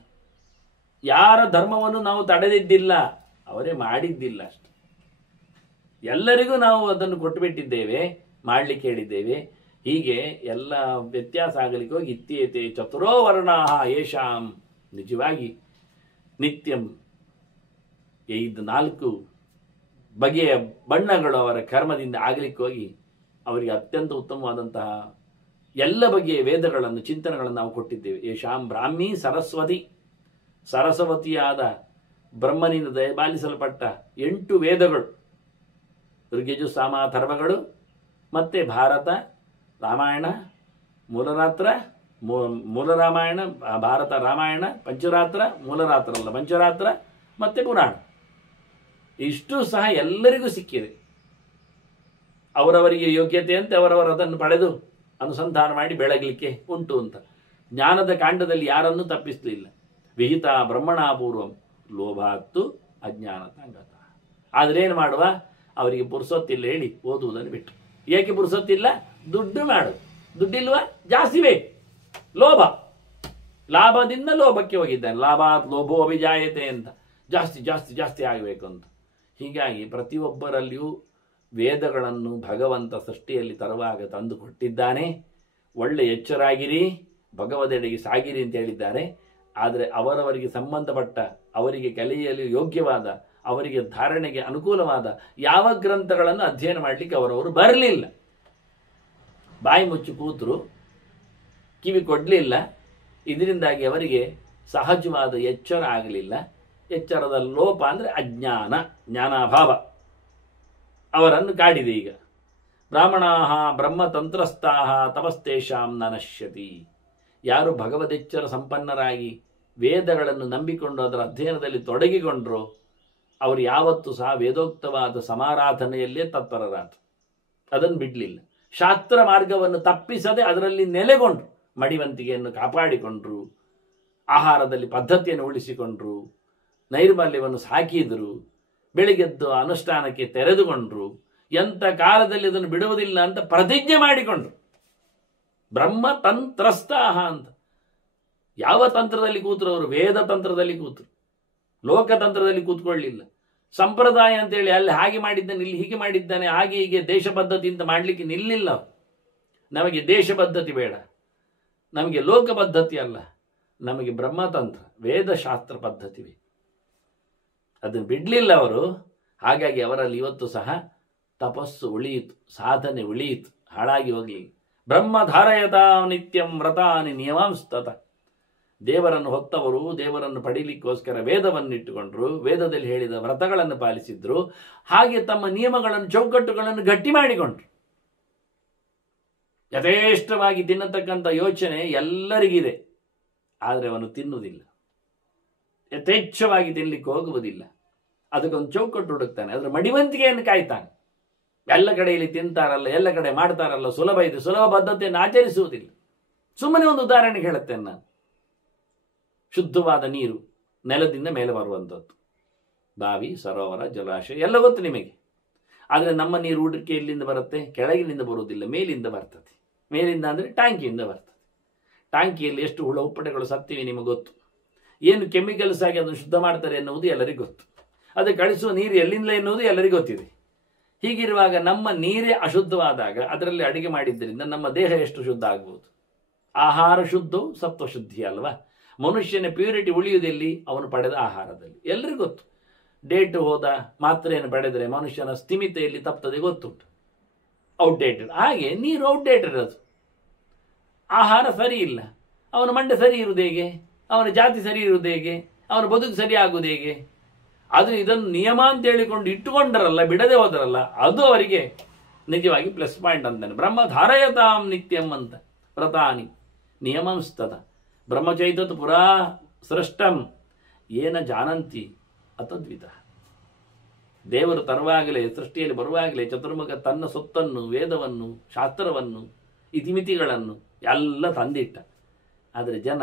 ಯಾರ ಧರ್ಮವನ್ನು ನಾವು ತಡೆದಿದ್ದಿಲ್ಲ, ಅವರೇ ಮಾಡಿದ್ದಿಲ್ಲ ಅಷ್ಟೆ. ಎಲ್ಲರಿಗೂ ನಾವು ಅದನ್ನು ಕೊಟ್ಟು ಬಿಟ್ಟಿದ್ದೇವೆ, ಮಾಡಲಿಕ್ಕೆ ಹೇಳಿದ್ದೇವೆ. ಹೀಗೆ ಎಲ್ಲ ವ್ಯತ್ಯಾಸ ಆಗಲಿಕ್ಕೆ ಹೋಗಿ ಇತ್ಯೇತೆ ಚತುರೋ ವರ್ಣಾಹ ಯೇಷಾಂ. ನಿಜವಾಗಿ ನಿತ್ಯಂ 4 ಬಗೆಯ ಬಣ್ಣಗಳು ಅವರ ಕರ್ಮದಿಂದ ಆಗಲಿಕ್ಕೆ ಹೋಗಿ ಅವರಿಗೆ ಅತ್ಯಂತ ಉತ್ತಮವಾದಂತಹ ಎಲ್ಲ ಬಗೆಯ ವೇದಗಳನ್ನು ಚಿಂತನೆಗಳನ್ನು ನಾವು ಕೊಟ್ಟಿದ್ದೇವೆ. ಯಶಾಂ ಬ್ರಾಹ್ಮಿ ಸರಸ್ವತಿ, ಸರಸ್ವತಿಯಾದ ಬ್ರಹ್ಮನಿಂದ ದಯಪಾಲಿಸಲ್ಪಟ್ಟ 8 ವೇದಗಳು, ಋಗ್ಯಜು ಸಾಮ ಅಥರ್ವಗಳು, ಮತ್ತೆ ಭಾರತ, ರಾಮಾಯಣ, ಮೂಲ ರಾಮಾಯಣ, ಭಾರತ, ರಾಮಾಯಣ, ಪಂಚರಾತ್ರ, ಮೂಲರಾತ್ರ ಅಲ್ಲ ಪಂಚರಾತ್ರ, ಮತ್ತೆ ಪುರಾಣ. ಇಷ್ಟು ಸಹ ಎಲ್ಲರಿಗೂ ಸಿಕ್ಕಿದೆ. ಅವರವರಿಗೆ ಯೋಗ್ಯತೆಯಂತೆ ಅವರವರು ಅದನ್ನು ಪಡೆದು ಅನುಸಂಧಾನ ಮಾಡಿ ಬೆಳಗಲಿಕ್ಕೆ ಉಂಟು ಅಂತ. ಜ್ಞಾನದ ಕಾಂಡದಲ್ಲಿ ಯಾರನ್ನೂ ತಪ್ಪಿಸಲಿಲ್ಲ. ವಿಹಿತ ಬ್ರಹ್ಮಣಾಪೂರ್ವಂ ಲೋಭಾತ್ತು ಅಜ್ಞಾನತಾಂಗತ. ಆದರೆ ಏನು ಮಾಡುವ, ಅವರಿಗೆ ಪುರುಸೊತ್ತಿಲ್ಲ ಹೇಳಿ ಓದುವುದನ್ನು ಬಿಟ್ಟು. ಏಕೆ ಪುರುಸೊತ್ತಿಲ್ಲ? ದುಡ್ಡು ಮಾಡು, ದುಡ್ಡಿಲ್ವಾ? ಜಾಸ್ತಿ ಬೇಕು, ಲೋಭ, ಲಾಭದಿಂದ ಲೋಭಕ್ಕೆ ಹೋಗಿದ್ದಾನೆ. ಲಾಭಾತ್ ಲೋಭೋ ಅಭಿಜಾಯತೆ ಅಂತ, ಜಾಸ್ತಿ ಜಾಸ್ತಿ ಜಾಸ್ತಿ ಆಗಬೇಕು ಅಂತ. ಹೀಗಾಗಿ ಪ್ರತಿಯೊಬ್ಬರಲ್ಲಿಯೂ ವೇದಗಳನ್ನು ಭಗವಂತ ಸೃಷ್ಟಿಯಲ್ಲಿ ತರುವಾಗ ತಂದು ಕೊಟ್ಟಿದ್ದಾನೆ. ಒಳ್ಳೆ ಎಚ್ಚರಾಗಿರಿ, ಭಗವದೆಡೆಗೆ ಸಾಗಿರಿ ಅಂತ ಹೇಳಿದ್ದಾರೆ. ಆದರೆ ಅವರವರಿಗೆ ಸಂಬಂಧಪಟ್ಟ, ಅವರಿಗೆ ಕಲಿಯಲು ಯೋಗ್ಯವಾದ, ಅವರಿಗೆ ಧಾರಣೆಗೆ ಅನುಕೂಲವಾದ ಯಾವ ಗ್ರಂಥಗಳನ್ನು ಅಧ್ಯಯನ ಮಾಡಲಿಕ್ಕೆ ಅವರವರು ಬರಲಿಲ್ಲ. ಬಾಯಿ ಮುಚ್ಚಿ ಕೂತರು, ಕಿವಿ ಕೊಡಲಿಲ್ಲ. ಇದರಿಂದಾಗಿ ಅವರಿಗೆ ಸಹಜವಾದ ಎಚ್ಚರ ಆಗಲಿಲ್ಲ. ಎಚ್ಚರದ ಲೋಪ ಅಂದರೆ ಅಜ್ಞಾನ, ಜ್ಞಾನಾಭಾವ ಅವರನ್ನು ಕಾಡಿದೆ. ಈಗ ಬ್ರಾಹ್ಮಣಾಹ ಬ್ರಹ್ಮತಂತ್ರಸ್ಥಾಹ ತಪಸ್ತೇಷಾಂ ನನಶ್ಯತಿ. ಯಾರು ಭಗವದೆಚ್ಚರ ಸಂಪನ್ನರಾಗಿ ವೇದಗಳನ್ನು ನಂಬಿಕೊಂಡು ಅದರ ಅಧ್ಯಯನದಲ್ಲಿ ತೊಡಗಿಕೊಂಡ್ರೋ ಅವರು ಯಾವತ್ತೂ ಸಹ ವೇದೋಕ್ತವಾದ ಸಮಾರಾಧನೆಯಲ್ಲೇ ತತ್ಪರರಾದರು. ಅದನ್ನು ಬಿಡಲಿಲ್ಲ. ಶಾಸ್ತ್ರ ಮಾರ್ಗವನ್ನು ತಪ್ಪಿಸದೆ ಅದರಲ್ಲಿ ನೆಲೆಗೊಂಡ್ರು. ಮಡಿವಂತಿಗೆಯನ್ನು ಕಾಪಾಡಿಕೊಂಡ್ರು, ಆಹಾರದಲ್ಲಿ ಪದ್ಧತಿಯನ್ನು ಉಳಿಸಿಕೊಂಡ್ರು, ನೈರ್ಮಲ್ಯವನ್ನು ಸಾಕಿದರು, ಬೆಳಿಗ್ಗೆದ್ದು ಅನುಷ್ಠಾನಕ್ಕೆ ತೆರೆದುಕೊಂಡ್ರು, ಎಂಥ ಕಾಲದಲ್ಲಿ ಅದನ್ನು ಬಿಡುವುದಿಲ್ಲ ಅಂತ ಪ್ರತಿಜ್ಞೆ ಮಾಡಿಕೊಂಡ್ರು. ಬ್ರಹ್ಮತಂತ್ರಸ್ಥಾಹ ಅಂತ. ಯಾವ ತಂತ್ರದಲ್ಲಿ ಕೂತರು ಅವರು? ವೇದ ತಂತ್ರದಲ್ಲಿ ಕೂತರು, ಲೋಕತಂತ್ರದಲ್ಲಿ ಕೂತ್ಕೊಳ್ಳಿಲ್ಲ. ಸಂಪ್ರದಾಯ ಅಂತೇಳಿ ಅಲ್ಲಿ ಹಾಗೆ ಮಾಡಿದ್ದಾನೆ, ಇಲ್ಲಿ ಹೀಗೆ ಮಾಡಿದ್ದಾನೆ, ಹಾಗೆ ಹೀಗೆ ದೇಶ ಪದ್ಧತಿ ಅಂತ ಮಾಡಲಿಕ್ಕೆ ನಿಲ್ಲಿಲ್ಲ. ನಮಗೆ ದೇಶ ಪದ್ಧತಿ ಬೇಡ, ನಮಗೆ ಲೋಕ ಪದ್ಧತಿ ಅಲ್ಲ, ನಮಗೆ ಬ್ರಹ್ಮತಂತ್ರ ವೇದಶಾಸ್ತ್ರ ಪದ್ಧತಿ ಬೇಕು. ಅದನ್ನು ಬಿಡಲಿಲ್ಲ ಅವರು. ಹಾಗಾಗಿ ಅವರಲ್ಲಿ ಇವತ್ತು ಸಹ ತಪಸ್ಸು ಉಳಿಯಿತು, ಸಾಧನೆ ಉಳಿಯಿತು, ಹಾಳಾಗಿ ಹೋಗಲಿಲ್ಲ. ಬ್ರಹ್ಮಧಾರಯತ ನಿತ್ಯಂ ವ್ರತಾನಿ ನಿಯಮಾಂಸ್ತತ. ದೇವರನ್ನು ಹೊತ್ತವರು ದೇವರನ್ನು ಪಡೀಲಿಕ್ಕೋಸ್ಕರ ವೇದವನ್ನಿಟ್ಟುಕೊಂಡ್ರು, ವೇದದಲ್ಲಿ ಹೇಳಿದ ವ್ರತಗಳನ್ನು ಪಾಲಿಸಿದ್ರು, ಹಾಗೆ ತಮ್ಮ ನಿಯಮಗಳನ್ನು ಚೌಕಟ್ಟುಗಳನ್ನು ಗಟ್ಟಿ ಮಾಡಿಕೊಂಡ್ರು. ಯಥೇಷ್ಟವಾಗಿ ತಿನ್ನತಕ್ಕಂಥ ಯೋಚನೆ ಎಲ್ಲರಿಗಿದೆ, ಆದರೆ ಅವನು ತಿನ್ನುವುದಿಲ್ಲ, ಯಥೇಚ್ಛವಾಗಿ ತಿನ್ನಲಿಕ್ಕೆ ಹೋಗುವುದಿಲ್ಲ. ಅದಕ್ಕೊಂದು ಚೌಕಟ್ಟು ಹುಡುಕ್ತಾನೆ, ಅದರ ಮಡಿವಂತಿಗೆಯನ್ನು ಕಾಯ್ತಾನೆ. ಎಲ್ಲ ಕಡೆಯಲ್ಲಿ ತಿಂತಾರಲ್ಲ, ಎಲ್ಲ ಕಡೆ ಮಾಡ್ತಾರಲ್ಲ, ಸುಲಭ ಇದೆ, ಸುಲಭ ಪದ್ಧತಿಯನ್ನು ಆಚರಿಸುವುದಿಲ್ಲ. ಸುಮ್ಮನೆ ಒಂದು ಉದಾಹರಣೆ ಹೇಳುತ್ತೇನೆ ನಾನು. ಶುದ್ಧವಾದ ನೀರು ನೆಲದಿಂದ ಮೇಲೆ ಬರುವಂಥದ್ದು, ಬಾವಿ, ಸರೋವರ, ಜಲಾಶಯ ಎಲ್ಲ ಗೊತ್ತು ನಿಮಗೆ. ಆದರೆ ನಮ್ಮ ನೀರು ಹೂಡಿಕೆ ಎಲ್ಲಿಂದ ಬರುತ್ತೆ? ಕೆಳಗಿನಿಂದ ಬರುವುದಿಲ್ಲ, ಮೇಲಿಂದ ಬರ್ತದೆ. ಮೇಲಿಂದ ಅಂದರೆ ಟ್ಯಾಂಕಿಯಿಂದ ಬರ್ತದೆ. ಟ್ಯಾಂಕಿಯಲ್ಲಿ ಎಷ್ಟು ಹುಳ ಹುಪ್ಪಟೆಗಳು ಸತ್ತಿವೆ ನಿಮಗೆ ಗೊತ್ತು. ಏನು ಕೆಮಿಕಲ್ಸ್ ಆಗಿ ಅದನ್ನು ಶುದ್ಧ ಮಾಡ್ತಾರೆ ಎನ್ನುವುದು ಎಲ್ಲರಿಗೂ ಗೊತ್ತು. ಅದು ಕಳಿಸುವ ನೀರು ಎಲ್ಲಿಂದ ಎನ್ನುವುದು ಎಲ್ಲರಿಗೂ ಗೊತ್ತಿದೆ. ಹೀಗಿರುವಾಗ ನಮ್ಮ ನೀರೇ ಅಶುದ್ಧವಾದಾಗ ಅದರಲ್ಲಿ ಅಡಿಗೆ ಮಾಡಿದ್ದರಿಂದ ನಮ್ಮ ದೇಹ ಎಷ್ಟು ಶುದ್ಧ ಆಗ್ಬೋದು? ಆಹಾರ ಶುದ್ಧವು ಸತ್ವಶುದ್ಧಿ ಅಲ್ವಾ? ಮನುಷ್ಯನ ಪ್ಯೂರಿಟಿ ಉಳಿಯುವುದೆಲ್ಲಿ? ಅವನು ಪಡೆದ ಆಹಾರದಲ್ಲಿ. ಎಲ್ಲರಿಗೂ ಗೊತ್ತು. ಡೇಟ್ ಹೋದ ಮಾತ್ರೆಯನ್ನು ಪಡೆದರೆ ಮನುಷ್ಯನ ಸ್ಥಿಮಿತೆಯಲ್ಲಿ ತಪ್ಪದೆ ಗೊತ್ತುಂಟು, ಔಟ್ಡೇಟೆಡ್. ಹಾಗೆ ನೀರು ಔಟ್ಡೇಟೆಡ್, ಅದು ಆಹಾರ ಸರಿ ಇಲ್ಲ, ಅವನ ಮಂಡೆ ಸರಿ ಇರುವುದು ಹೇಗೆ? ಅವನ ಜಾತಿ ಸರಿ ಇರುವುದು ಹೇಗೆ? ಅವನ ಬದುಕು ಸರಿ ಆಗುವುದು ಹೇಗೆ? ಆದರೆ ಇದನ್ನು ನಿಯಮ ಅಂತ ಹೇಳಿಕೊಂಡು ಇಟ್ಟುಕೊಂಡರಲ್ಲ, ಬಿಡದೆ ಹೋದರಲ್ಲ, ಅದು ಅವರಿಗೆ ನಿಜವಾಗಿ ಪ್ಲಸ್ ಪಾಯಿಂಟ್ ಅಂತಾನೆ. ಬ್ರಹ್ಮಧಾರಯತಾಂ ನಿತ್ಯಂ ಅಂತ ವ್ರತಾನಿ ನಿಯಮಂಸ್ತದ ಬ್ರಹ್ಮಚೈತತ್ ಪುರಾ ಸೃಷ್ಟಂ ಏನ ಜಾನಂತಿ ಅತದ್ವಿತ. ದೇವರು ತರುವಾಗಲೇ, ಸೃಷ್ಟಿಯಲ್ಲಿ ಬರುವಾಗಲೇ ಚತುರ್ಮುಖ ತನ್ನ ಸೊತ್ತನ್ನು, ವೇದವನ್ನು, ಶಾಸ್ತ್ರವನ್ನು, ಇತಿಮಿತಿಗಳನ್ನು ಎಲ್ಲ ತಂದಿಟ್ಟ. ಆದರೆ ಜನ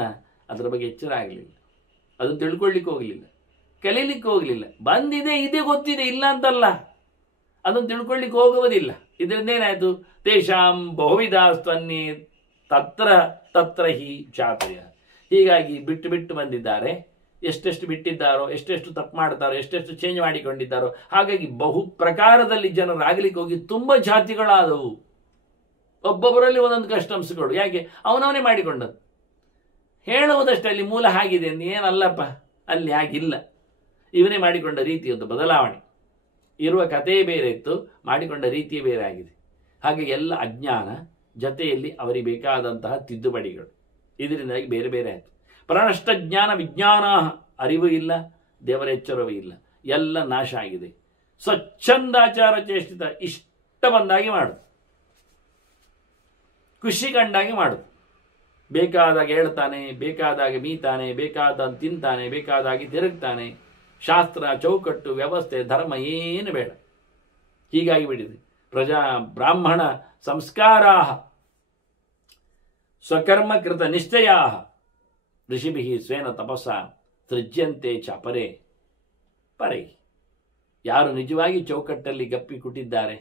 ಅದರ ಬಗ್ಗೆ ಎಚ್ಚರ ಆಗಲಿಲ್ಲ, ಅದನ್ನು ತಿಳ್ಕೊಳ್ಳಿಕ್ಕೆ ಹೋಗಲಿಲ್ಲ, ಕಲೀಲಿಕ್ಕೆ ಹೋಗಲಿಲ್ಲ. ಬಂದಿದೆ, ಇದೇ ಗೊತ್ತಿದೆ, ಇಲ್ಲ ಅಂತಲ್ಲ, ಅದನ್ನು ತಿಳ್ಕೊಳ್ಳಿಕ್ಕೆ ಹೋಗುವುದಿಲ್ಲ. ಇದರಿಂದ ಏನಾಯಿತು? ತೇಷಾಂ ಬಹುವಿಧ ಸ್ತನ್ನಿ ತತ್ರ ತತ್ರ ಹಿ ಚಾತಯ. ಹೀಗಾಗಿ ಬಿಟ್ಟು ಬಿಟ್ಟು ಬಂದಿದ್ದಾರೆ. ಎಷ್ಟೆಷ್ಟು ಬಿಟ್ಟಿದ್ದಾರೋ, ಎಷ್ಟೆಷ್ಟು ತಪ್ಪು ಮಾಡ್ತಾರೋ, ಎಷ್ಟೆಷ್ಟು ಚೇಂಜ್ ಮಾಡಿಕೊಂಡಿದ್ದಾರೋ, ಹಾಗಾಗಿ ಬಹು ಪ್ರಕಾರದಲ್ಲಿ ಜನರು ಆಗಲಿಕ್ಕೆ ಹೋಗಿ ತುಂಬ ಜಾತಿಗಳಾದವು. ಒಬ್ಬೊಬ್ಬರಲ್ಲಿ ಒಂದೊಂದು ಕಸ್ಟಮ್ಸ್ಗಳು. ಯಾಕೆ? ಅವನವನೇ ಮಾಡಿಕೊಂಡದ್ದು. ಹೇಳುವುದಷ್ಟೇ ಅಲ್ಲಿ ಮೂಲ ಹಾಗಿದೆ ಅಂತ ಏನಲ್ಲಪ್ಪ, ಅಲ್ಲಿ ಹಾಗಿಲ್ಲ. ಇವನೇ ಮಾಡಿಕೊಂಡ ರೀತಿಯದ್ದು ಬದಲಾವಣೆ. ಇರುವ ಕಥೆಯೇ ಬೇರೆ ಇತ್ತು, ಮಾಡಿಕೊಂಡ ರೀತಿಯೇ ಬೇರೆ ಆಗಿದೆ. ಹಾಗೆ ಎಲ್ಲ ಅಜ್ಞಾನ, ಜತೆಯಲ್ಲಿ ಅವರಿಗೆ ಬೇಕಾದಂತಹ ತಿದ್ದುಪಡಿಗಳು. ಇದರಿಂದಾಗಿ ಬೇರೆ ಬೇರೆ ಆಯಿತು. ಪ್ರನಷ್ಟ ಜ್ಞಾನ ವಿಜ್ಞಾನ, ಅರಿವು ಇಲ್ಲ, ದೇವರ ಎಚ್ಚರವೂ ಇಲ್ಲ, ಎಲ್ಲ ನಾಶ ಆಗಿದೆ. ಸ್ವಚ್ಛಂದಾಚಾರ ಚೇಷ್ಟಿತ, ಇಷ್ಟ ಬಂದಾಗಿ ಮಾಡು, ಖುಷಿ ಕಂಡಾಗಿ ಮಾಡು. ಬೇಕಾದಾಗ ಹೇಳ್ತಾನೆ, ಬೇಕಾದಾಗ ಮೀತಾನೆ, ಬೇಕಾದ ತಿಂತಾನೆ, ಬೇಕಾದಾಗಿ ತಿರುಗ್ತಾನೆ. ಶಾಸ್ತ್ರ, ಚೌಕಟ್ಟು, ವ್ಯವಸ್ಥೆ, ಧರ್ಮ ಏನು ಬೇಡ. ಹೀಗಾಗಿ ಬಿಡಿದೆ. ಬ್ರಾಹ್ಮಣ ಸಂಸ್ಕಾರಾ ಸ್ವಕರ್ಮಕೃತ ನಿಶ್ಚಯಾ ಋಷಿಭಿ ಸ್ವೇನ ತಪಸ್ಸ ಸೃಜ್ಯಂತೆ ಚಾಪರೆ ಪರೈ. ಯಾರು ನಿಜವಾಗಿ ಚೌಕಟ್ಟಲ್ಲಿ ಗಪ್ಪಿ ಕುಟ್ಟಿದ್ದಾರೆ,